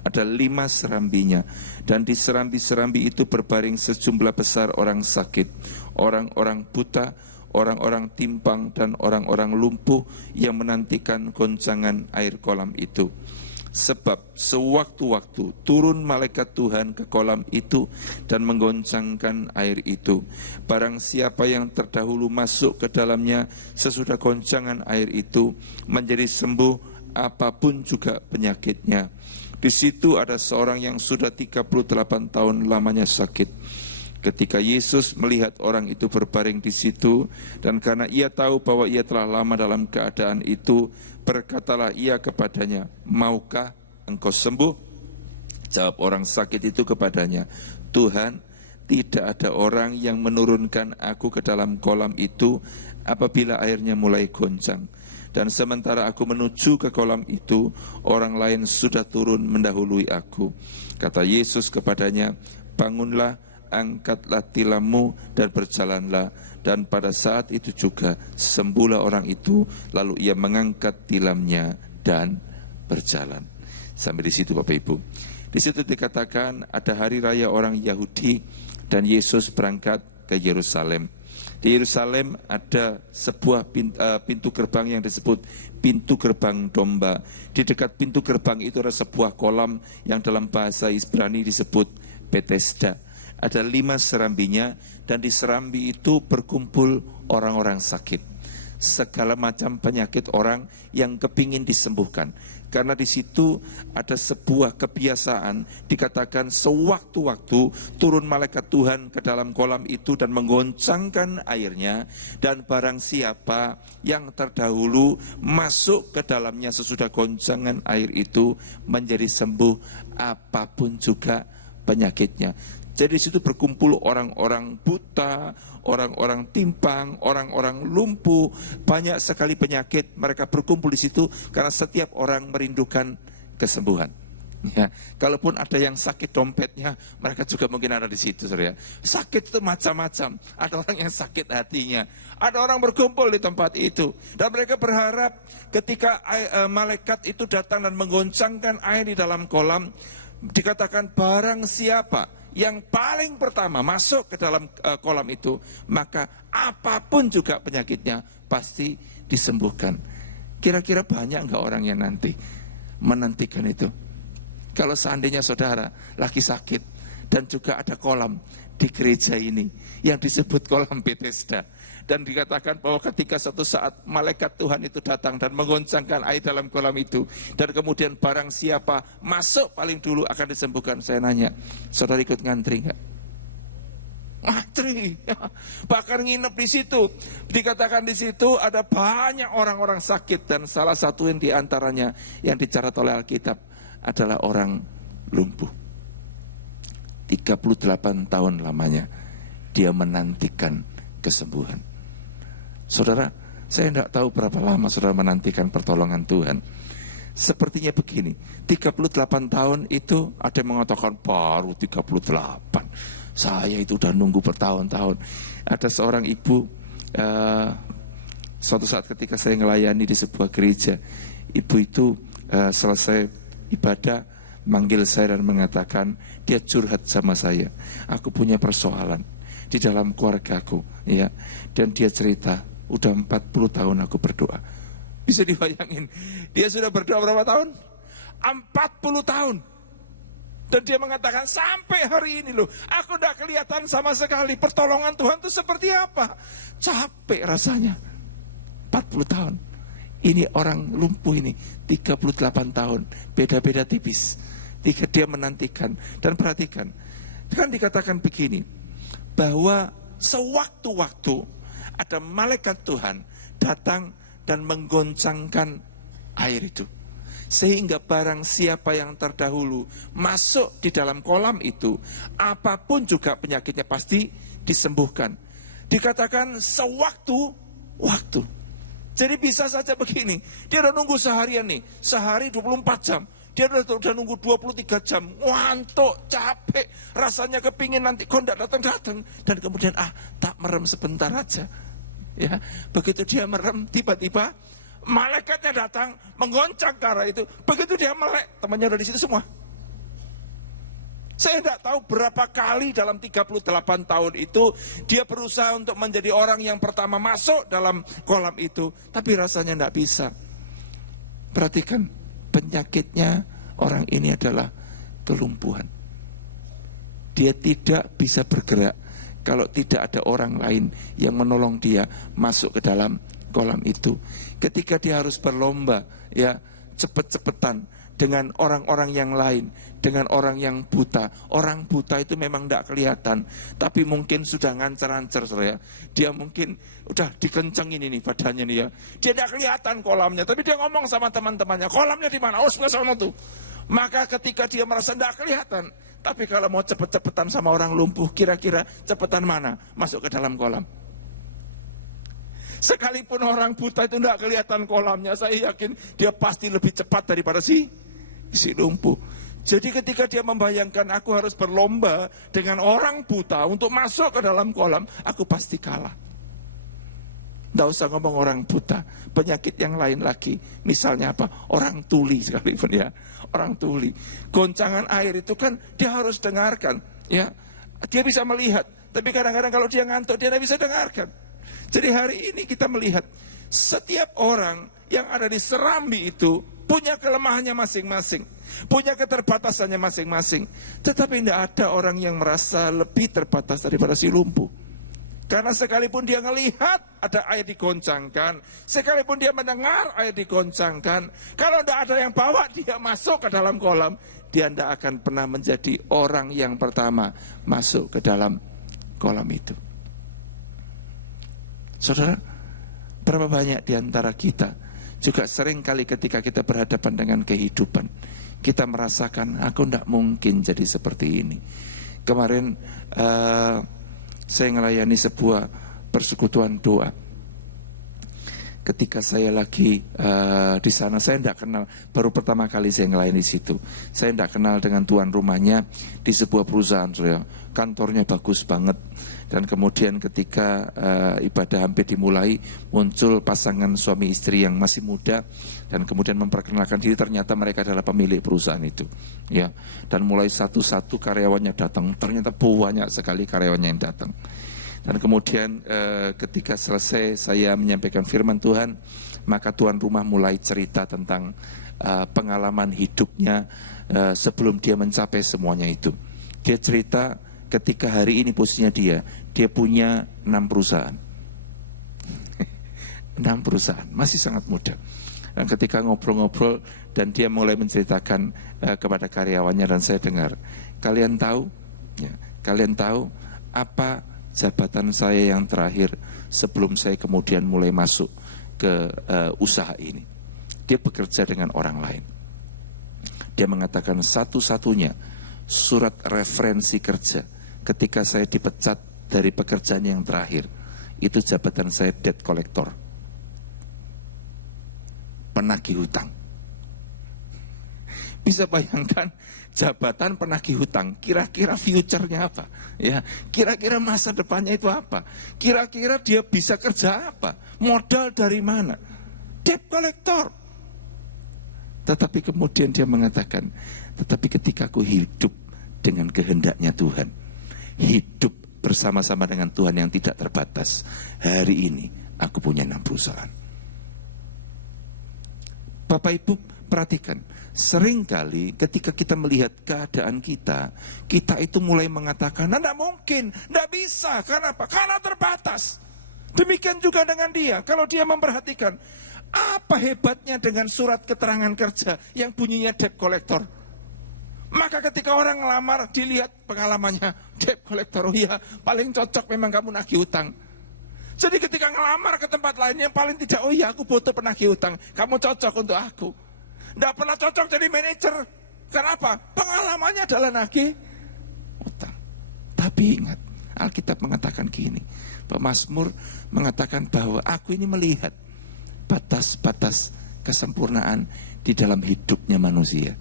Ada 5 serambinya, dan di serambi-serambi itu berbaring sejumlah besar orang sakit, orang-orang buta, orang-orang timpang, dan orang-orang lumpuh yang menantikan goncangan air kolam itu. Sebab sewaktu-waktu turun malaikat Tuhan ke kolam itu dan menggoncangkan air itu. Barang siapa yang terdahulu masuk ke dalamnya sesudah goncangan air itu menjadi sembuh apapun juga penyakitnya. Di situ ada seorang yang sudah 38 tahun lamanya sakit. Ketika Yesus melihat orang itu berbaring di situ, dan karena ia tahu bahwa ia telah lama dalam keadaan itu, berkatalah ia kepadanya, maukah engkau sembuh? Jawab orang sakit itu kepadanya, Tuhan, tidak ada orang yang menurunkan aku ke dalam kolam itu apabila airnya mulai goncang. Dan sementara aku menuju ke kolam itu, orang lain sudah turun mendahului aku. Kata Yesus kepadanya, bangunlah, angkatlah tilammu dan berjalanlah. Dan pada saat itu juga sembuhlah orang itu, lalu ia mengangkat tilamnya dan berjalan. Sampai di situ Bapak Ibu. Di situ dikatakan ada hari raya orang Yahudi dan Yesus berangkat ke Yerusalem. Di Yerusalem ada sebuah pintu gerbang yang disebut pintu gerbang domba. Di dekat pintu gerbang itu ada sebuah kolam yang dalam bahasa Ibrani disebut Bethesda. Ada 5 serambinya dan di serambi itu berkumpul orang-orang sakit. Segala macam penyakit orang yang kepingin disembuhkan. Karena di situ ada sebuah kebiasaan, dikatakan sewaktu-waktu turun malaikat Tuhan ke dalam kolam itu dan menggoncangkan airnya, dan barang siapa yang terdahulu masuk ke dalamnya sesudah goncangan air itu menjadi sembuh apapun juga penyakitnya. Jadi di situ berkumpul orang-orang buta, orang-orang timpang, orang-orang lumpuh, banyak sekali penyakit. Mereka berkumpul di situ karena setiap orang merindukan kesembuhan. Ya, kalaupun ada yang sakit dompetnya, mereka juga mungkin ada di situ, saudara. Sakit itu macam-macam. Ada orang yang sakit hatinya, ada orang berkumpul di tempat itu, dan mereka berharap ketika malaikat itu datang dan menggoncangkan air di dalam kolam, dikatakan barang siapa yang paling pertama masuk ke dalam kolam itu, maka apapun juga penyakitnya pasti disembuhkan. Kira-kira banyak enggak orang yang nanti menantikan itu? Kalau seandainya saudara lagi sakit dan juga ada kolam di gereja ini yang disebut kolam Bethesda, dan dikatakan bahwa ketika suatu saat malaikat Tuhan itu datang dan menggoncangkan air dalam kolam itu, dan kemudian barang siapa masuk paling dulu akan disembuhkan. Saya nanya, saudara ikut ngantri enggak? Ngantri, bahkan nginep di situ. Dikatakan di situ ada banyak orang-orang sakit, dan salah satu yang diantaranya yang dicatat oleh Alkitab adalah orang lumpuh. 38 tahun lamanya dia menantikan kesembuhan. Saudara, saya tidak tahu berapa lama saudara menantikan pertolongan Tuhan. Sepertinya begini, 38 tahun itu ada yang mengatakan baru 38. Saya itu udah nunggu bertahun-tahun. Ada seorang ibu, suatu saat ketika saya melayani di sebuah gereja, ibu itu selesai ibadah, manggil saya dan mengatakan, dia curhat sama saya. Aku punya persoalan di dalam keluargaku, ya. Dan dia cerita, udah 40 tahun aku berdoa. Bisa dibayangin, dia sudah berdoa berapa tahun? 40 tahun. Dan dia mengatakan, sampai hari ini loh, aku udah kelihatan sama sekali pertolongan Tuhan itu seperti apa. Capek rasanya. 40 tahun. Ini orang lumpuh ini, 38 tahun. Beda-beda tipis. Dia menantikan. Dan perhatikan, kan dikatakan begini, bahwa sewaktu-waktu ada malaikat Tuhan datang dan menggoncangkan air itu. Sehingga barang siapa yang terdahulu masuk di dalam kolam itu, apapun juga penyakitnya pasti disembuhkan. Dikatakan sewaktu-waktu. Jadi bisa saja begini, dia udah nunggu seharian nih, sehari 24 jam. Dia udah nunggu 23 jam, ngantuk, capek, rasanya kepingin nanti kok enggak datang-datang. Dan kemudian tak merem sebentar aja. Ya, begitu dia merem, tiba-tiba malaikatnya datang, menggoncang ke arah itu. Begitu dia melek, temannya udah di situ semua. Saya tidak tahu berapa kali dalam 38 tahun itu dia berusaha untuk menjadi orang yang pertama masuk dalam kolam itu, tapi rasanya tidak bisa. Perhatikan, penyakitnya orang ini adalah kelumpuhan. Dia tidak bisa bergerak kalau tidak ada orang lain yang menolong dia masuk ke dalam kolam itu. Ketika dia harus berlomba, ya, cepet-cepetan dengan orang-orang yang lain, dengan orang yang buta. Orang buta itu memang tidak kelihatan, tapi mungkin sudah ngancer-ngancer, ya. Dia mungkin udah dikencengin ini badannya nih, ya. Dia tidak kelihatan kolamnya, tapi dia ngomong sama teman-temannya, kolamnya di mana? Oh, sebelah sana tuh. Maka ketika dia merasa tidak kelihatan, tapi kalau mau cepet-cepetan sama orang lumpuh, kira-kira cepetan mana masuk ke dalam kolam? Sekalipun orang buta itu tidak kelihatan kolamnya, saya yakin dia pasti lebih cepat daripada si lumpuh. Jadi ketika dia membayangkan aku harus berlomba dengan orang buta untuk masuk ke dalam kolam, aku pasti kalah. Tidak usah ngomong orang buta, penyakit yang lain lagi, misalnya apa? Orang tuli sekalipun ya, orang tuli. Goncangan air itu kan dia harus dengarkan, ya. Dia bisa melihat, tapi kadang-kadang kalau dia ngantuk dia tidak bisa dengarkan. Jadi hari ini kita melihat setiap orang yang ada di Serambi itu punya kelemahannya masing-masing, punya keterbatasannya masing-masing. Tetapi tidak ada orang yang merasa lebih terbatas daripada si lumpuh. Karena sekalipun dia melihat ada air digoncangkan, sekalipun dia mendengar air digoncangkan, kalau tidak ada yang bawa dia masuk ke dalam kolam, dia tidak akan pernah menjadi orang yang pertama masuk ke dalam kolam itu. Saudara, berapa banyak di antara kita juga sering kali ketika kita berhadapan dengan kehidupan, kita merasakan aku tidak mungkin jadi seperti ini. Kemarin saya melayani sebuah persekutuan doa. Ketika saya lagi di sana, saya tidak kenal, baru pertama kali saya melayani di situ. Saya tidak kenal dengan tuan rumahnya di sebuah perusahaan, saudara. Kantornya bagus banget. Dan kemudian ketika ibadah hampir dimulai, muncul pasangan suami istri yang masih muda dan kemudian memperkenalkan diri, ternyata mereka adalah pemilik perusahaan itu. Ya, dan mulai satu-satu karyawannya datang, ternyata banyak sekali karyawannya yang datang. Dan kemudian ketika selesai saya menyampaikan firman Tuhan, maka tuan rumah mulai cerita tentang pengalaman hidupnya sebelum dia mencapai semuanya itu. Dia cerita ketika hari ini posisinya dia punya 6 perusahaan. 6 perusahaan, masih sangat muda. Dan ketika ngobrol-ngobrol dan dia mulai menceritakan kepada karyawannya dan saya dengar, kalian tahu apa jabatan saya yang terakhir sebelum saya kemudian mulai masuk ke usaha ini? Dia bekerja dengan orang lain. Dia mengatakan satu-satunya surat referensi kerja ketika saya dipecat dari pekerjaan yang terakhir, itu jabatan saya debt collector, penagih hutang. Bisa bayangkan jabatan penagih hutang, kira-kira future-nya apa? Ya, kira-kira masa depannya itu apa? Kira-kira dia bisa kerja apa? Modal dari mana? Debt collector. Tetapi kemudian dia mengatakan, tetapi ketika aku hidup dengan kehendaknya Tuhan, hidup bersama-sama dengan Tuhan yang tidak terbatas, hari ini aku punya 6 perusahaan. Bapak Ibu perhatikan, seringkali ketika kita melihat keadaan kita itu mulai mengatakan, tidak mungkin, tidak bisa, karena apa? Karena terbatas. Demikian juga dengan dia, kalau dia memperhatikan, apa hebatnya dengan surat keterangan kerja yang bunyinya debt collector? Maka ketika orang ngelamar, dilihat pengalamannya, debt collector, oh iya, paling cocok memang kamu nagih utang. Jadi ketika ngelamar ke tempat lain yang paling tidak, oh iya aku butuh penagih utang, kamu cocok untuk aku. Tidak pernah cocok jadi manajer. Kenapa? Pengalamannya adalah nagih utang. Tapi ingat, Alkitab mengatakan gini, Pemazmur mengatakan bahwa aku ini melihat batas-batas kesempurnaan di dalam hidupnya manusia.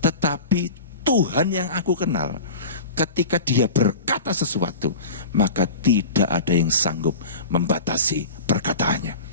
Tetapi Tuhan yang aku kenal, ketika dia berkata sesuatu, maka tidak ada yang sanggup membatasi perkataannya.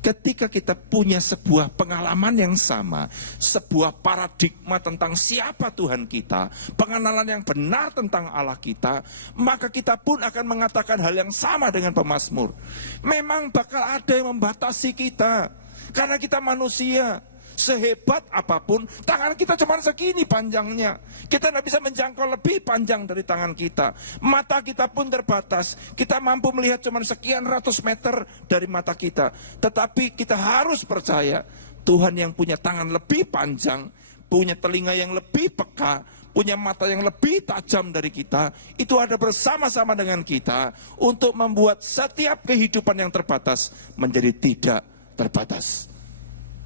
Ketika kita punya sebuah pengalaman yang sama, sebuah paradigma tentang siapa Tuhan kita, pengenalan yang benar tentang Allah kita, maka kita pun akan mengatakan hal yang sama dengan pemazmur. Memang bakal ada yang membatasi kita, karena kita manusia. Sehebat apapun, tangan kita cuma segini panjangnya. Kita tidak bisa menjangkau lebih panjang dari tangan kita. Mata kita pun terbatas. Kita mampu melihat cuma sekian ratus meter dari mata kita. Tetapi kita harus percaya Tuhan yang punya tangan lebih panjang, punya telinga yang lebih peka, punya mata yang lebih tajam dari kita, itu ada bersama-sama dengan kita untuk membuat setiap kehidupan yang terbatas menjadi tidak terbatas.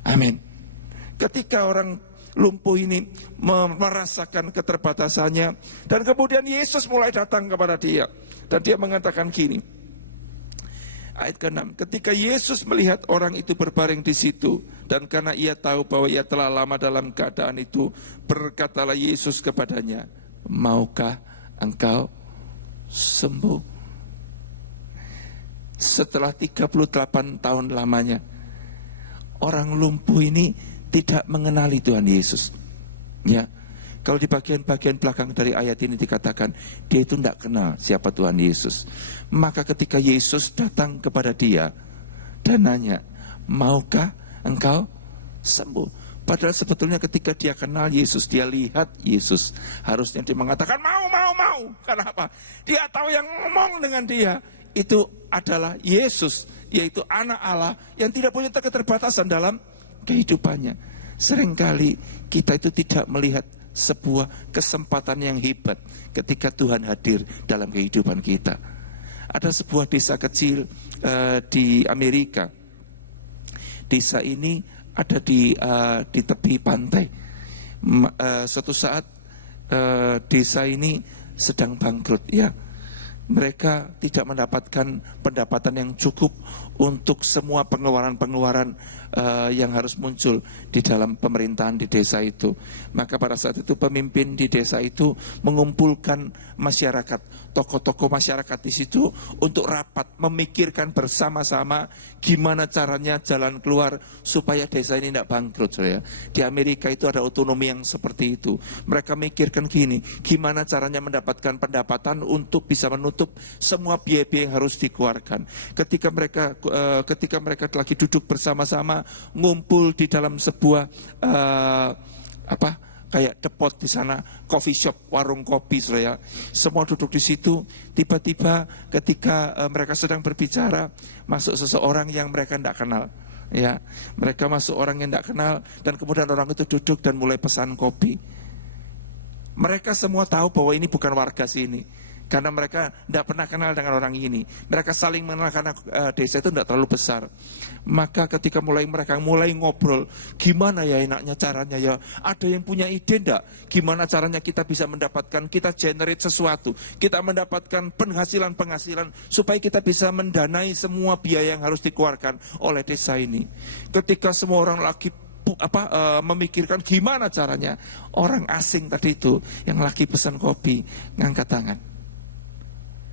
Amin. Ketika orang lumpuh ini merasakan keterbatasannya. Dan kemudian Yesus mulai datang kepada dia. Dan dia mengatakan gini, ayat ke-6, ketika Yesus melihat orang itu berbaring di situ, dan karena ia tahu bahwa ia telah lama dalam keadaan itu, berkatalah Yesus kepadanya, maukah engkau sembuh? Setelah 38 tahun lamanya, orang lumpuh ini tidak mengenali Tuhan Yesus. Ya, kalau di bagian-bagian belakang dari ayat ini dikatakan dia itu tidak kenal siapa Tuhan Yesus. Maka ketika Yesus datang kepada dia dan nanya, maukah engkau sembuh? Padahal sebetulnya ketika dia kenal Yesus, dia lihat Yesus, harusnya dia mengatakan mau. Kenapa? Dia tahu yang ngomong dengan dia itu adalah Yesus, yaitu anak Allah yang tidak punya keterbatasan dalam kehidupannya. Seringkali kita itu tidak melihat sebuah kesempatan yang hebat ketika Tuhan hadir dalam kehidupan kita. Ada sebuah desa kecil di Amerika. Desa ini ada di tepi pantai. Suatu saat desa ini sedang bangkrut, ya. Mereka tidak mendapatkan pendapatan yang cukup untuk semua pengeluaran-pengeluaran yang harus muncul di dalam pemerintahan di desa itu. Maka pada saat itu pemimpin di desa itu mengumpulkan masyarakat, tokoh-tokoh masyarakat di situ untuk rapat memikirkan bersama-sama gimana caranya jalan keluar supaya desa ini tidak bangkrut. Ya. Di Amerika itu ada otonomi yang seperti itu. Mereka mikirkan gini, gimana caranya mendapatkan pendapatan untuk bisa menutup semua biaya-biaya yang harus dikeluarkan. Ketika mereka lagi duduk bersama-sama ngumpul di dalam sebuah kayak depot di sana, coffee shop, warung kopi, saudara. Semua duduk di situ. Tiba-tiba ketika mereka sedang berbicara, masuk seseorang yang mereka tidak kenal. Ya, mereka masuk orang yang tidak kenal dan kemudian orang itu duduk dan mulai pesan kopi. Mereka semua tahu bahwa ini bukan warga sini. Karena mereka tidak pernah kenal dengan orang ini. Mereka saling mengenal karena desa itu tidak terlalu besar. Maka ketika mereka mulai ngobrol, gimana ya enaknya caranya ya? Ada yang punya ide enggak? Gimana caranya kita bisa mendapatkan, kita generate sesuatu, kita mendapatkan penghasilan supaya kita bisa mendanai semua biaya yang harus dikeluarkan oleh desa ini. Ketika semua orang lagi memikirkan gimana caranya, orang asing tadi itu yang lagi pesan kopi ngangkat tangan.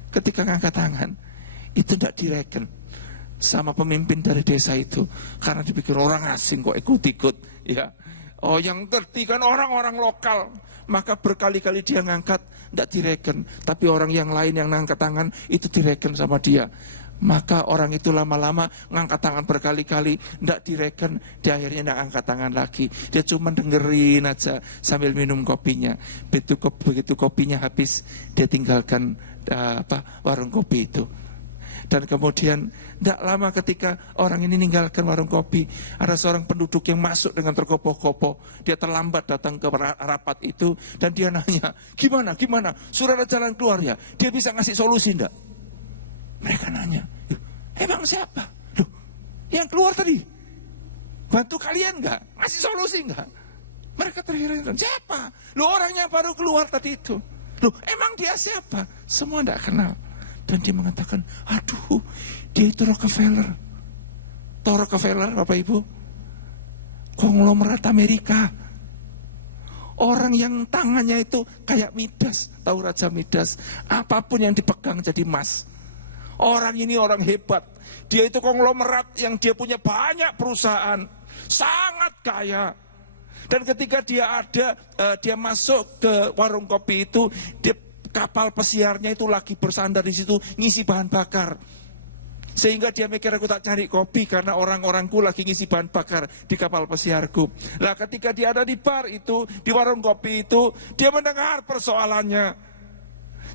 Ketika ngangkat tangan, itu tidak direken sama pemimpin dari desa itu, karena dipikir orang asing kok ikut-ikut, ya. Oh, yang ngerti kan orang-orang lokal, maka berkali-kali dia ngangkat, tidak direken. Tapi orang yang lain yang ngangkat tangan itu direken sama dia. Maka orang itu lama-lama ngangkat tangan berkali-kali, tidak direken, dia akhirnya tidak angkat tangan lagi. Dia cuma dengerin aja sambil minum kopinya. Begitu kopinya habis, dia tinggalkan warung kopi itu. Dan kemudian tidak lama ketika orang ini meninggalkan warung kopi, ada seorang penduduk yang masuk dengan tergopoh-gopoh. Dia terlambat datang ke rapat itu dan dia nanya, gimana? Sudah ada jalan keluar ya? Dia bisa ngasih solusi enggak? Mereka nanya, emang siapa? Loh, yang keluar tadi bantu kalian enggak? Ngasih solusi enggak? Mereka terheran, siapa? Loh, orangnya baru keluar tadi itu. Loh, emang dia siapa? Semua tidak kenal. Dan dia mengatakan, aduh, dia itu Rockefeller. Tahu Rockefeller, Bapak Ibu? Konglomerat Amerika. Orang yang tangannya itu kayak Midas. Tahu Raja Midas? Apapun yang dipegang jadi emas. Orang ini orang hebat. Dia itu konglomerat yang dia punya banyak perusahaan. Sangat kaya. Dan ketika dia masuk ke warung kopi itu, kapal pesiarnya itu lagi bersandar di situ ngisi bahan bakar. Sehingga dia mikir, aku tak cari kopi karena orang-orangku lagi ngisi bahan bakar di kapal pesiarku. Nah, ketika dia ada di bar itu, di warung kopi itu, dia mendengar persoalannya.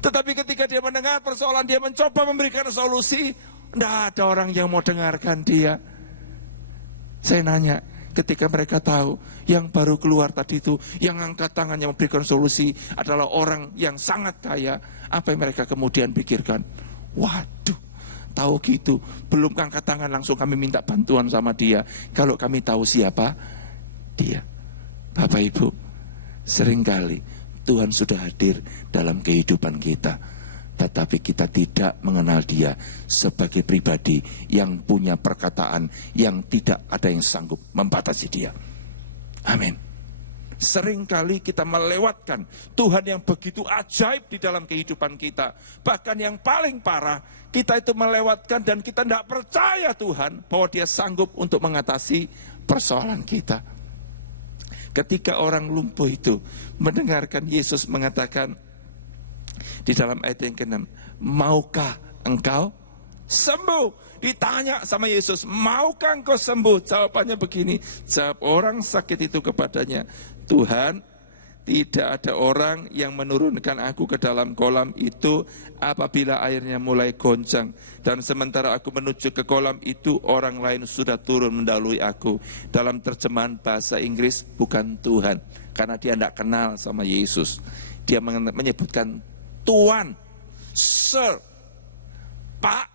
Tetapi ketika dia mendengar persoalan, dia mencoba memberikan solusi, tidak ada orang yang mau dengarkan dia. Saya nanya, ketika mereka tahu yang baru keluar tadi itu, yang angkat tangannya memberikan solusi adalah orang yang sangat kaya, apa yang mereka kemudian pikirkan? Waduh, tahu gitu, belum angkat tangan langsung kami minta bantuan sama dia. Kalau kami tahu siapa dia. Bapak Ibu, seringkali Tuhan sudah hadir dalam kehidupan kita, tetapi kita tidak mengenal Dia sebagai pribadi yang punya perkataan yang tidak ada yang sanggup membatasi Dia. Amin. Seringkali kita melewatkan Tuhan yang begitu ajaib di dalam kehidupan kita. Bahkan yang paling parah, kita itu melewatkan dan kita tidak percaya Tuhan bahwa Dia sanggup untuk mengatasi persoalan kita. Ketika orang lumpuh itu mendengarkan Yesus mengatakan di dalam ayat yang ke-6, maukah engkau sembuh? Ditanya sama Yesus, maukah engkau sembuh? Jawabannya begini, jawab orang sakit itu kepadanya, Tuhan, tidak ada orang yang menurunkan aku ke dalam kolam itu apabila airnya mulai goncang. Dan sementara aku menuju ke kolam itu, orang lain sudah turun mendahului aku. Dalam terjemahan bahasa Inggris, bukan Tuhan. Karena dia tidak kenal sama Yesus. Dia menyebutkan Tuan, Sir, Pak.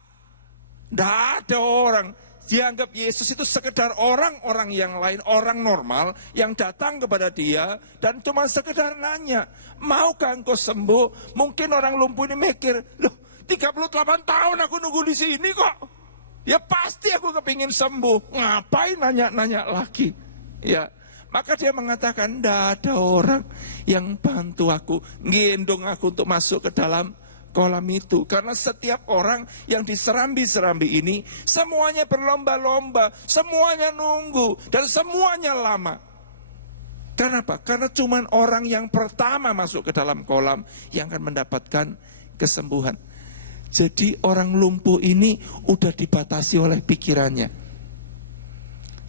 Tidak ada orang. Dianggap Yesus itu sekedar orang-orang yang lain, orang normal yang datang kepada dia dan cuma sekedar nanya, maukah engkau sembuh? Mungkin orang lumpuh ini mikir, loh 38 tahun aku nunggu di sini kok. Ya pasti aku kepingin sembuh. Ngapain nanya-nanya lagi? Ya, maka dia mengatakan, tidak ada orang yang bantu aku, gendong aku untuk masuk ke dalam kolam itu. Karena setiap orang yang diserambi-serambi ini semuanya berlomba-lomba, semuanya nunggu dan semuanya lama. Kenapa? Karena cuma orang yang pertama masuk ke dalam kolam yang akan mendapatkan kesembuhan. Jadi orang lumpuh ini udah dibatasi oleh pikirannya.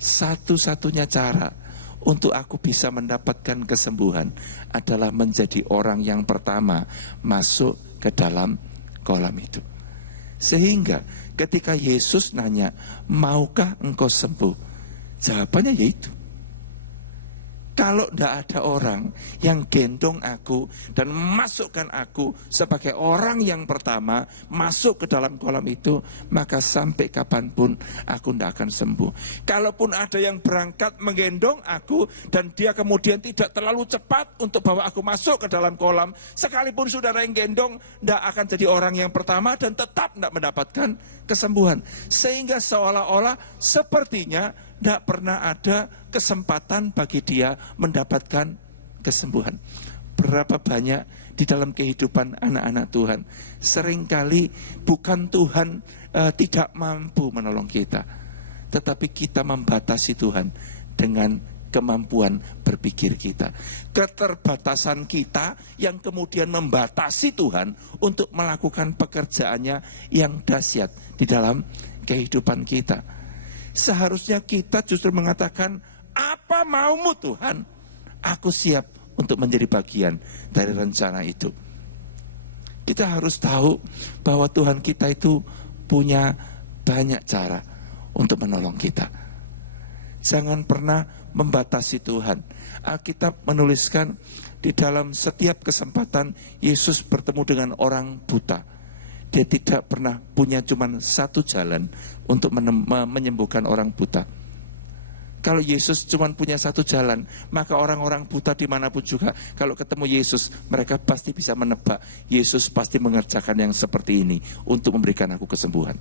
Satu-satunya cara untuk aku bisa mendapatkan kesembuhan adalah menjadi orang yang pertama masuk ke dalam kolam itu. Sehingga ketika Yesus nanya, maukah engkau sembuh? Jawabannya yaitu, kalau tidak ada orang yang gendong aku dan masukkan aku sebagai orang yang pertama masuk ke dalam kolam itu, maka sampai kapanpun aku tidak akan sembuh. Kalaupun ada yang berangkat menggendong aku dan dia kemudian tidak terlalu cepat untuk bawa aku masuk ke dalam kolam, sekalipun saudara yang gendong tidak akan jadi orang yang pertama dan tetap tidak mendapatkan kesembuhan. Sehingga seolah-olah sepertinya tidak pernah ada kesempatan bagi dia mendapatkan kesembuhan. Berapa banyak di dalam kehidupan anak-anak Tuhan, seringkali bukan Tuhan tidak mampu menolong kita, tetapi kita membatasi Tuhan dengan kemampuan berpikir kita. Keterbatasan kita yang kemudian membatasi Tuhan untuk melakukan pekerjaannya yang dahsyat di dalam kehidupan kita. Seharusnya kita justru mengatakan, apa maumu Tuhan? Aku siap untuk menjadi bagian dari rencana itu. Kita harus tahu bahwa Tuhan kita itu punya banyak cara untuk menolong kita. Jangan pernah membatasi Tuhan. Alkitab menuliskan di dalam setiap kesempatan Yesus bertemu dengan orang buta, dia tidak pernah punya cuma satu jalan untuk menyembuhkan orang buta. Kalau Yesus cuma punya satu jalan, maka orang-orang buta dimanapun juga, kalau ketemu Yesus, mereka pasti bisa menebak, Yesus pasti mengerjakan yang seperti ini untuk memberikan aku kesembuhan.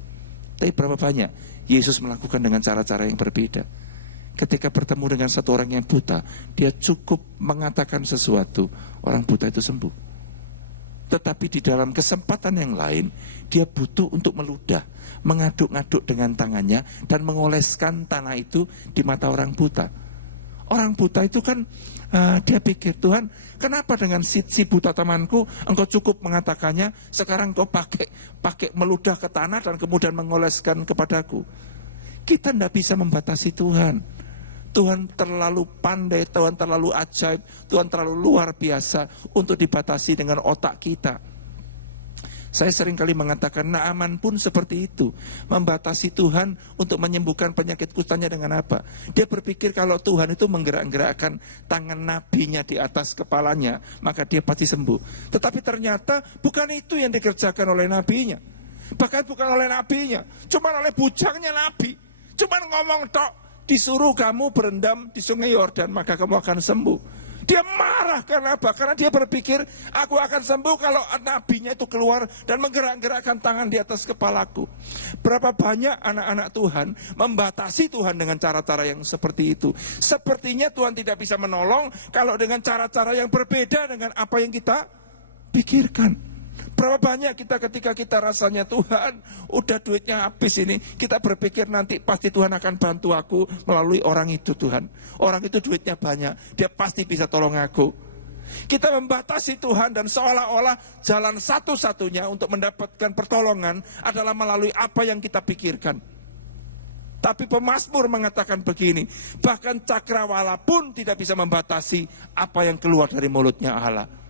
Tapi berapa banyak Yesus melakukan dengan cara-cara yang berbeda. Ketika bertemu dengan satu orang yang buta, dia cukup mengatakan sesuatu, orang buta itu sembuh. Tetapi di dalam kesempatan yang lain, dia butuh untuk meludah, mengaduk-ngaduk dengan tangannya dan mengoleskan tanah itu di mata orang buta. Orang buta itu kan dia pikir, Tuhan, kenapa dengan si buta temanku engkau cukup mengatakannya, sekarang engkau pakai meludah ke tanah dan kemudian mengoleskan kepadaku. Kita tidak bisa membatasi Tuhan. Tuhan terlalu pandai, Tuhan terlalu ajaib, Tuhan terlalu luar biasa untuk dibatasi dengan otak kita. Saya seringkali mengatakan Naaman pun seperti itu, membatasi Tuhan untuk menyembuhkan penyakit kustanya dengan apa? Dia berpikir kalau Tuhan itu menggerak-gerakkan tangan nabinya di atas kepalanya, maka dia pasti sembuh. Tetapi ternyata bukan itu yang dikerjakan oleh nabinya. Bahkan bukan oleh nabinya, cuma oleh bujangnya nabi. Cuma ngomong tok, disuruh kamu berendam di sungai Yordan, maka kamu akan sembuh. Dia marah karena apa? Karena dia berpikir, aku akan sembuh kalau nabinya itu keluar dan menggerak-gerakkan tangan di atas kepalaku. Berapa banyak anak-anak Tuhan membatasi Tuhan dengan cara-cara yang seperti itu. Sepertinya Tuhan tidak bisa menolong kalau dengan cara-cara yang berbeda dengan apa yang kita pikirkan. Berapa banyak kita ketika kita rasanya Tuhan, udah duitnya habis ini, kita berpikir nanti pasti Tuhan akan bantu aku melalui orang itu Tuhan. Orang itu duitnya banyak, dia pasti bisa tolong aku. Kita membatasi Tuhan dan seolah-olah jalan satu-satunya untuk mendapatkan pertolongan adalah melalui apa yang kita pikirkan. Tapi pemazmur mengatakan begini, bahkan cakrawala pun tidak bisa membatasi apa yang keluar dari mulutnya Allah.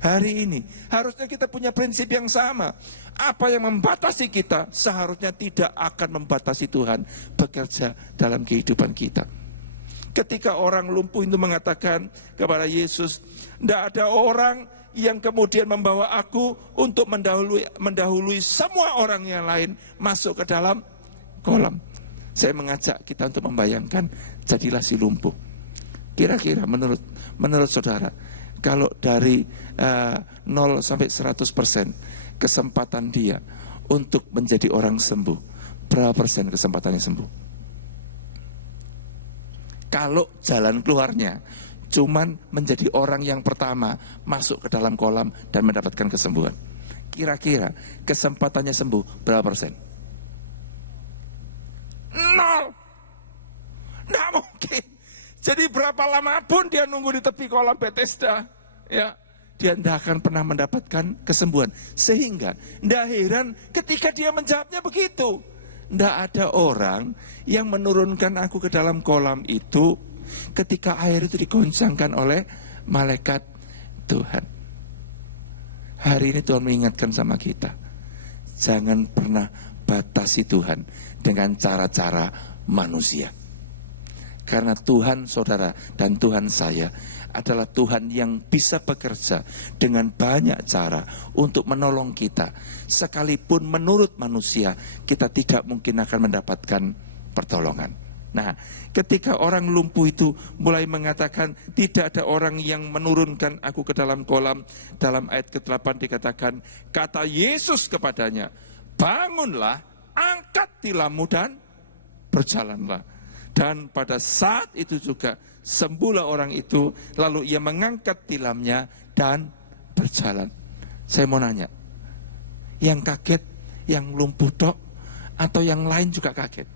Hari ini harusnya kita punya prinsip yang sama. Apa yang membatasi kita seharusnya tidak akan membatasi Tuhan bekerja dalam kehidupan kita. Ketika orang lumpuh itu mengatakan kepada Yesus, tidak ada orang yang kemudian membawa aku untuk mendahului semua orang yang lain masuk ke dalam kolam. Saya mengajak kita untuk membayangkan, jadilah si lumpuh. Kira-kira menurut saudara, kalau dari 0 sampai 100% kesempatan dia untuk menjadi orang sembuh, berapa persen kesempatannya sembuh? Kalau jalan keluarnya cuman menjadi orang yang pertama masuk ke dalam kolam dan mendapatkan kesembuhan, kira-kira kesempatannya sembuh berapa persen? 0. Nggak mungkin. Jadi berapa lama pun dia nunggu di tepi kolam Bethesda, ya, dia tidak akan pernah mendapatkan kesembuhan. Sehingga tidak heran ketika dia menjawabnya begitu. Tidak ada orang yang menurunkan aku ke dalam kolam itu ketika air itu digoncangkan oleh malaikat Tuhan. Hari ini Tuhan mengingatkan sama kita, jangan pernah batasi Tuhan dengan cara-cara manusia. Karena Tuhan saudara dan Tuhan saya adalah Tuhan yang bisa bekerja dengan banyak cara untuk menolong kita. Sekalipun menurut manusia kita tidak mungkin akan mendapatkan pertolongan. Nah, ketika orang lumpuh itu mulai mengatakan tidak ada orang yang menurunkan aku ke dalam kolam, dalam ayat ke-8 dikatakan, kata Yesus kepadanya, bangunlah, angkat tilammu dan berjalanlah. Dan pada saat itu juga sembuhlah orang itu, lalu ia mengangkat tilamnya dan berjalan. Saya mau nanya, yang kaget yang lumpuh tok atau yang lain juga kaget?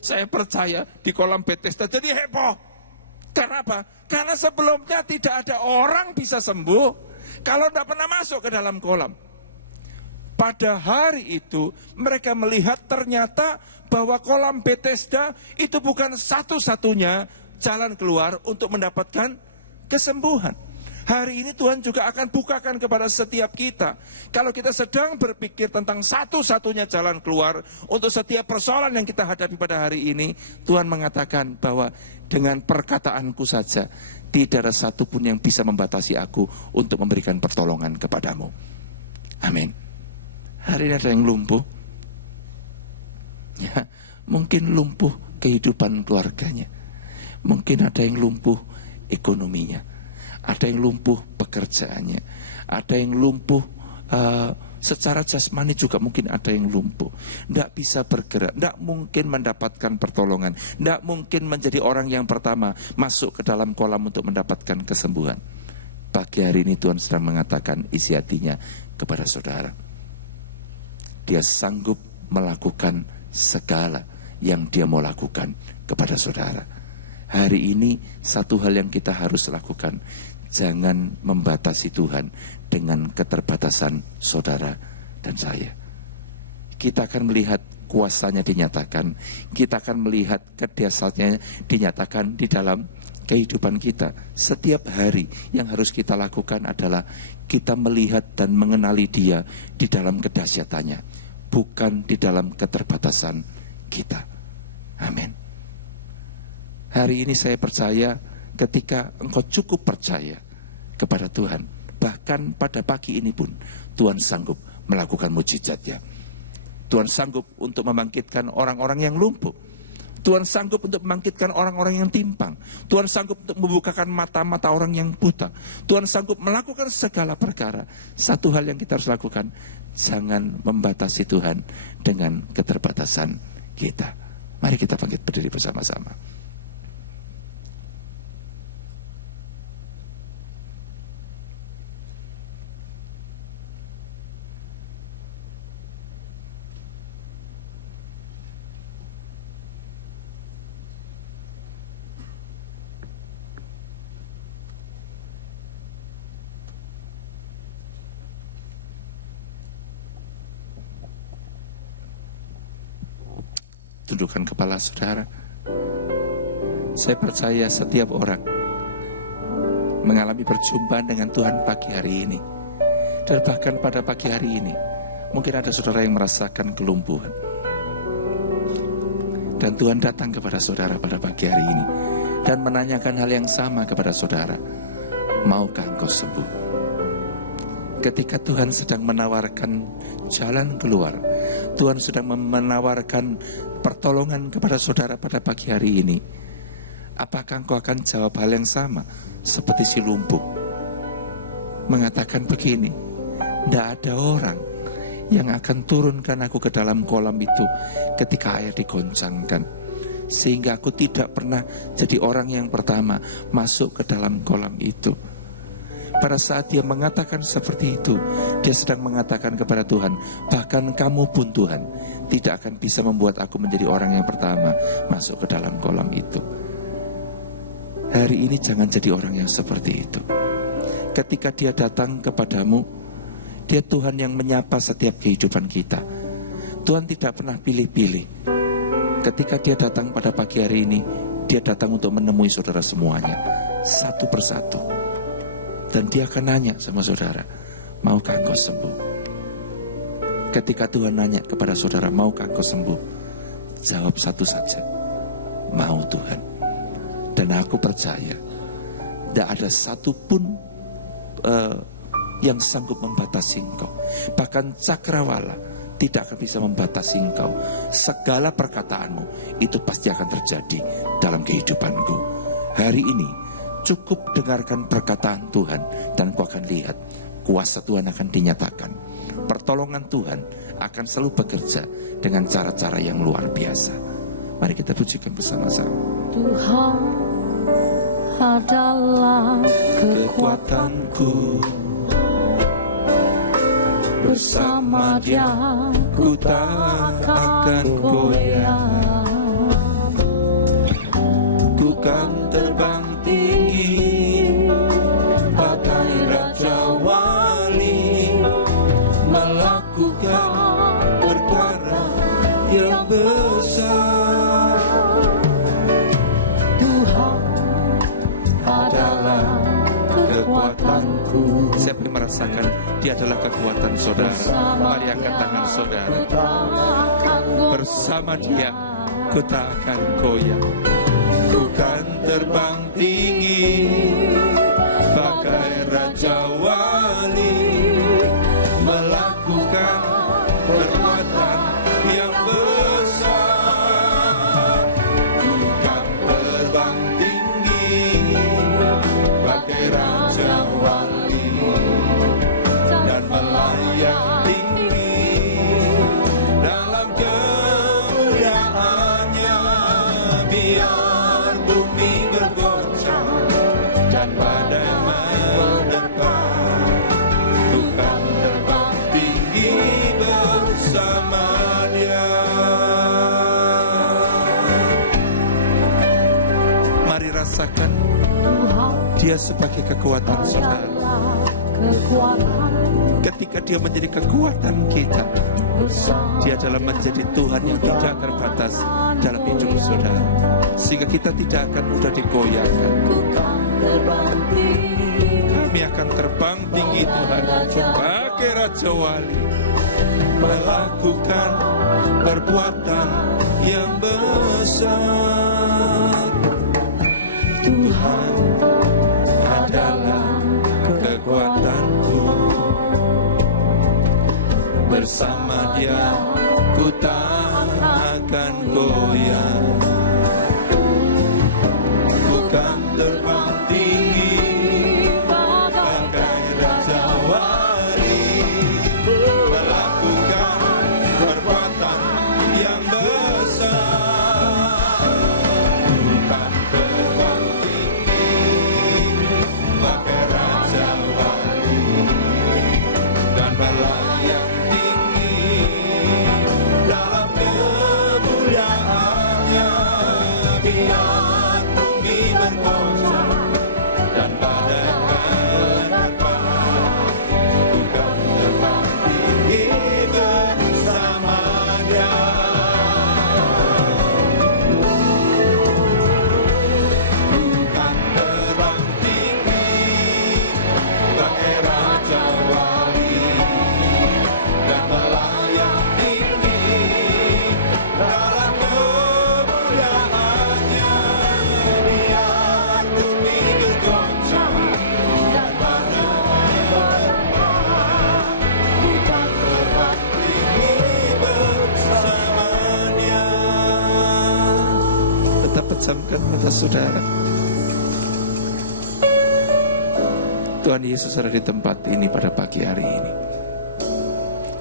Saya percaya di kolam Bethesda jadi heboh. Karena apa? Karena sebelumnya tidak ada orang bisa sembuh kalau tidak pernah masuk ke dalam kolam. Pada hari itu mereka melihat ternyata bahwa kolam Bethesda itu bukan satu-satunya jalan keluar untuk mendapatkan kesembuhan. Hari ini Tuhan juga akan bukakan kepada setiap kita. Kalau kita sedang berpikir tentang satu-satunya jalan keluar untuk setiap persoalan yang kita hadapi pada hari ini, Tuhan mengatakan bahwa dengan perkataanku saja tidak ada satupun yang bisa membatasi aku untuk memberikan pertolongan kepadamu. Amin. Hari ini ada yang lumpuh, ya, mungkin lumpuh kehidupan keluarganya, mungkin ada yang lumpuh ekonominya, ada yang lumpuh pekerjaannya, ada yang lumpuh secara jasmani juga mungkin ada yang lumpuh, tidak bisa bergerak, tidak mungkin mendapatkan pertolongan, tidak mungkin menjadi orang yang pertama masuk ke dalam kolam untuk mendapatkan kesembuhan. Pagi hari ini Tuhan sedang mengatakan isi hatinya kepada saudara. Dia sanggup melakukan segala yang dia mau lakukan kepada saudara. Hari ini satu hal yang kita harus lakukan, jangan membatasi Tuhan dengan keterbatasan saudara dan saya. Kita akan melihat kuasanya dinyatakan, kita akan melihat kedahsyatannya dinyatakan di dalam kehidupan kita. Setiap hari yang harus kita lakukan adalah kita melihat dan mengenali Dia di dalam kedahsyatannya, bukan di dalam keterbatasan kita. Amin. Hari ini saya percaya ketika engkau cukup percaya kepada Tuhan, bahkan pada pagi ini pun Tuhan sanggup melakukan mujizatnya. Tuhan sanggup untuk membangkitkan orang-orang yang lumpuh. Tuhan sanggup untuk membangkitkan orang-orang yang timpang. Tuhan sanggup untuk membukakan mata-mata orang yang buta. Tuhan sanggup melakukan segala perkara. Satu hal yang kita harus lakukan, jangan membatasi Tuhan dengan keterbatasan kita. Mari kita bangkit berdiri bersama-sama. Tundukkan kepala saudara. Saya percaya setiap orang mengalami perjumpaan dengan Tuhan pagi hari ini. Dan bahkan pada pagi hari ini, mungkin ada saudara yang merasakan kelumpuhan. Dan Tuhan datang kepada saudara pada pagi hari ini dan menanyakan hal yang sama kepada saudara. Maukah engkau sembuh? Ketika Tuhan sedang menawarkan jalan keluar, Tuhan sedang menawarkan pertolongan kepada saudara pada pagi hari ini, apakah engkau akan jawab hal yang sama seperti si lumpuh? Mengatakan begini, tidak ada orang yang akan turunkan aku ke dalam kolam itu ketika air digoncangkan, sehingga aku tidak pernah jadi orang yang pertama masuk ke dalam kolam itu. Pada saat dia mengatakan seperti itu, dia sedang mengatakan kepada Tuhan, bahkan kamu pun Tuhan tidak akan bisa membuat aku menjadi orang yang pertama masuk ke dalam kolam itu. Hari ini jangan jadi orang yang seperti itu. Ketika dia datang kepadamu, dia Tuhan yang menyapa setiap kehidupan kita. Tuhan tidak pernah pilih-pilih. Ketika dia datang pada pagi hari ini, dia datang untuk menemui saudara semuanya, satu persatu. Dan dia akan nanya sama saudara, maukah engkau sembuh? Ketika Tuhan nanya kepada saudara, maukah engkau sembuh? Jawab satu saja, mau Tuhan. Dan aku percaya, tidak ada satupun yang sanggup membatasi engkau. Bahkan cakrawala tidak akan bisa membatasi engkau. Segala perkataanmu itu pasti akan terjadi dalam kehidupanku. Hari ini cukup dengarkan perkataan Tuhan dan kau akan lihat kuasa Tuhan akan dinyatakan. Pertolongan Tuhan akan selalu bekerja dengan cara-cara yang luar biasa. Mari kita pujikan bersama-sama. Tuhan adalah kekuatanku, bersama Dia ku tak akan goyah. Ku kan terbang tinggi bagai raja wali, melakukan perkara yang besar. Tuhan adalah kekuatanku. Siapa yang merasakan Dia adalah kekuatan saudara? Mari angkat tangan saudara. Bersama Dia ku tak akan goyah. Ku kan terbang tinggi bagai raja wali, melakukan perbuatan yang besar. Ku kan terbang tinggi bagai raja wali dan melayani dalam kemuliaannya. Biar bumi bergoncang dan badai menerpa, ku kan terbang tinggi bersama Dia. Mari rasakan Dia sebagai kekuatan saudara. Ketika Dia menjadi kekuatan kita, Dia adalah menjadi Tuhan yang tidak terbatas dalam hidup saudara, sehingga kita tidak akan mudah digoyahkan. Kami akan terbang tinggi Tuhan sebagai Raja Wali, melakukan perbuatan yang besar. Tuhan adalah kekuatanku, bersama Dia ku tak akan goyah. menajamkan mata saudara. Tuhan Yesus ada di tempat ini pada pagi hari ini.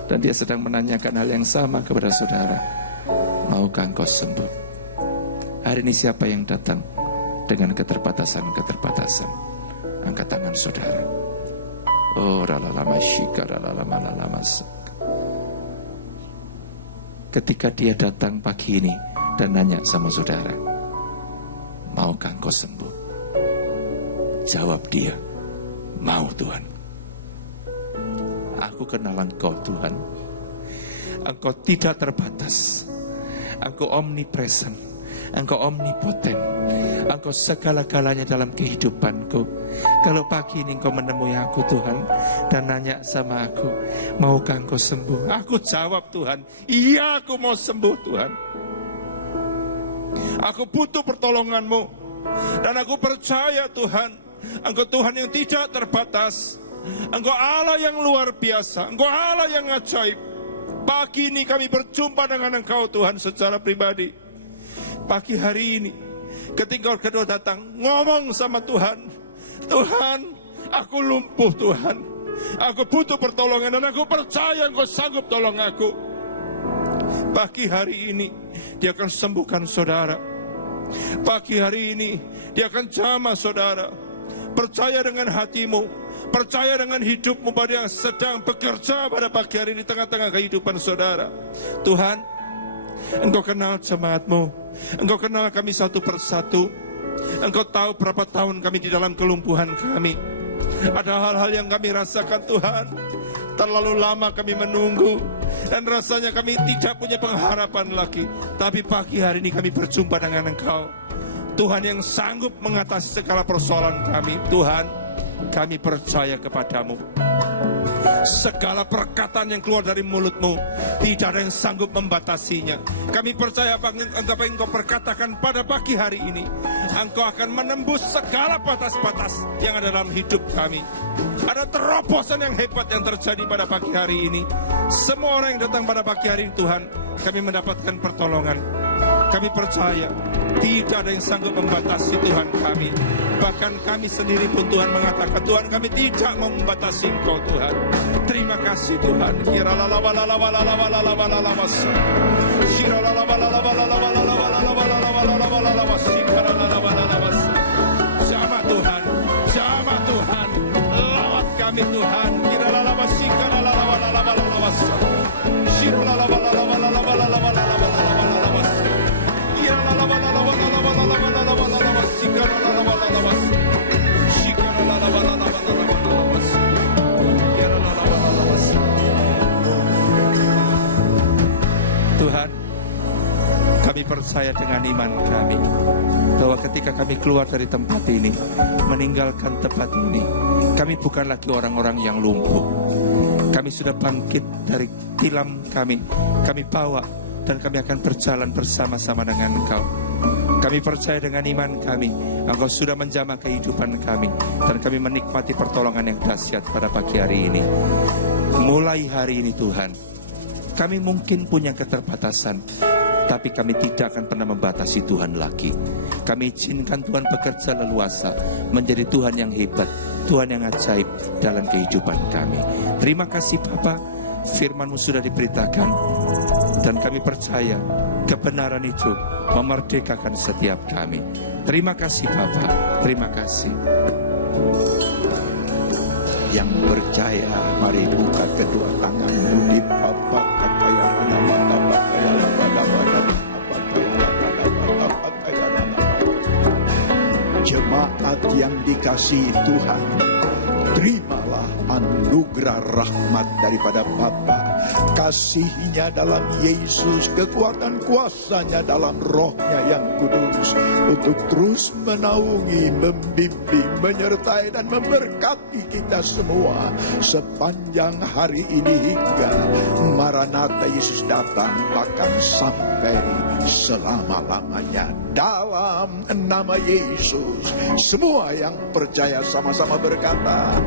Dan dia sedang menanyakan hal yang sama kepada saudara. Maukah engkau sembuh? Hari ini siapa yang datang dengan keterbatasan-keterbatasan? Angkat tangan saudara. Oh, ralalama syika, ralalama lalama. Ketika dia datang pagi ini dan nanya sama saudara, maukah engkau sembuh? Jawab dia, mau Tuhan. Aku kenal Engkau Tuhan. Engkau tidak terbatas. Engkau omnipresent. Engkau omnipoten. Engkau segala-galanya dalam kehidupanku. Kalau pagi ini Engkau menemui aku Tuhan dan nanya sama aku, maukah Engkau sembuh? Aku jawab Tuhan, iya aku mau sembuh Tuhan. Aku butuh pertolongan-Mu. Dan aku percaya Tuhan, Engkau Tuhan yang tidak terbatas. Engkau Allah yang luar biasa. Engkau Allah yang ajaib. Pagi ini kami berjumpa dengan Engkau Tuhan secara pribadi. Pagi hari ini ketika kedua datang ngomong sama Tuhan, Tuhan aku lumpuh Tuhan, aku butuh pertolongan dan aku percaya Engkau sanggup tolong aku. Pagi hari ini dia akan sembuhkan saudara. Pagi hari ini dia akan jamah saudara. Percaya dengan hatimu, percaya dengan hidupmu pada yang sedang bekerja pada pagi hari di tengah-tengah kehidupan saudara. Tuhan, Engkau kenal jemaat-Mu, Engkau kenal kami satu persatu. Engkau tahu berapa tahun kami di dalam kelumpuhan kami. Ada hal-hal yang kami rasakan Tuhan. Terlalu lama kami menunggu dan rasanya kami tidak punya pengharapan lagi. Tapi pagi hari ini kami berjumpa dengan Engkau, Tuhan yang sanggup mengatasi segala persoalan kami. Tuhan, kami percaya kepadamu. Segala perkataan yang keluar dari mulut-Mu, tidak ada yang sanggup membatasinya. Kami percaya apa yang Engkau perkatakan pada pagi hari ini, Engkau akan menembus segala batas-batas yang ada dalam hidup kami. Ada terobosan yang hebat yang terjadi pada pagi hari ini. Semua orang yang datang pada pagi hari ini Tuhan, kami mendapatkan pertolongan. Kami percaya tidak ada yang sanggup membatasi Tuhan kami. Bahkan kami sendiri pun Tuhan mengatakan, Tuhan kami tidak mau membatasi Engkau Tuhan. Terima kasih Tuhan. Jamah Tuhan, jamah Tuhan, lawat kami Tuhan. Tuhan, kami percaya dengan iman kami bahwa ketika kami keluar dari tempat ini, meninggalkan tempat ini, kami bukan lagi orang-orang yang lumpuh. Kami sudah bangkit dari tilam kami bawa dan kami akan berjalan bersama-sama dengan Engkau. Kami percaya dengan iman kami, Engkau sudah menjamah kehidupan kami dan kami menikmati pertolongan yang dahsyat pada pagi hari ini. Mulai hari ini Tuhan, kami mungkin punya keterbatasan, tapi kami tidak akan pernah membatasi Tuhan lagi. Kami izinkan Tuhan bekerja leluasa, menjadi Tuhan yang hebat, Tuhan yang ajaib dalam kehidupan kami. Terima kasih Bapa, firman-Mu sudah diberitakan dan kami percaya kebenaran itu memerdekakan setiap kami. Terima kasih Bapa, terima kasih. Yang percaya, mari buka kedua tanganmu di Bapa. Jemaat yang dikasihi Tuhan, terimalah anugerah rahmat daripada Bapa, kasih-Nya dalam Yesus, kekuatan kuasa-Nya dalam Roh-Nya yang kudus, untuk terus menaungi, membimbing, menyertai dan memberkati kita semua sepanjang hari ini hingga Maranatha Yesus datang, bahkan sampai selama-lamanya. Dalam nama Yesus, semua yang percaya sama-sama berkata,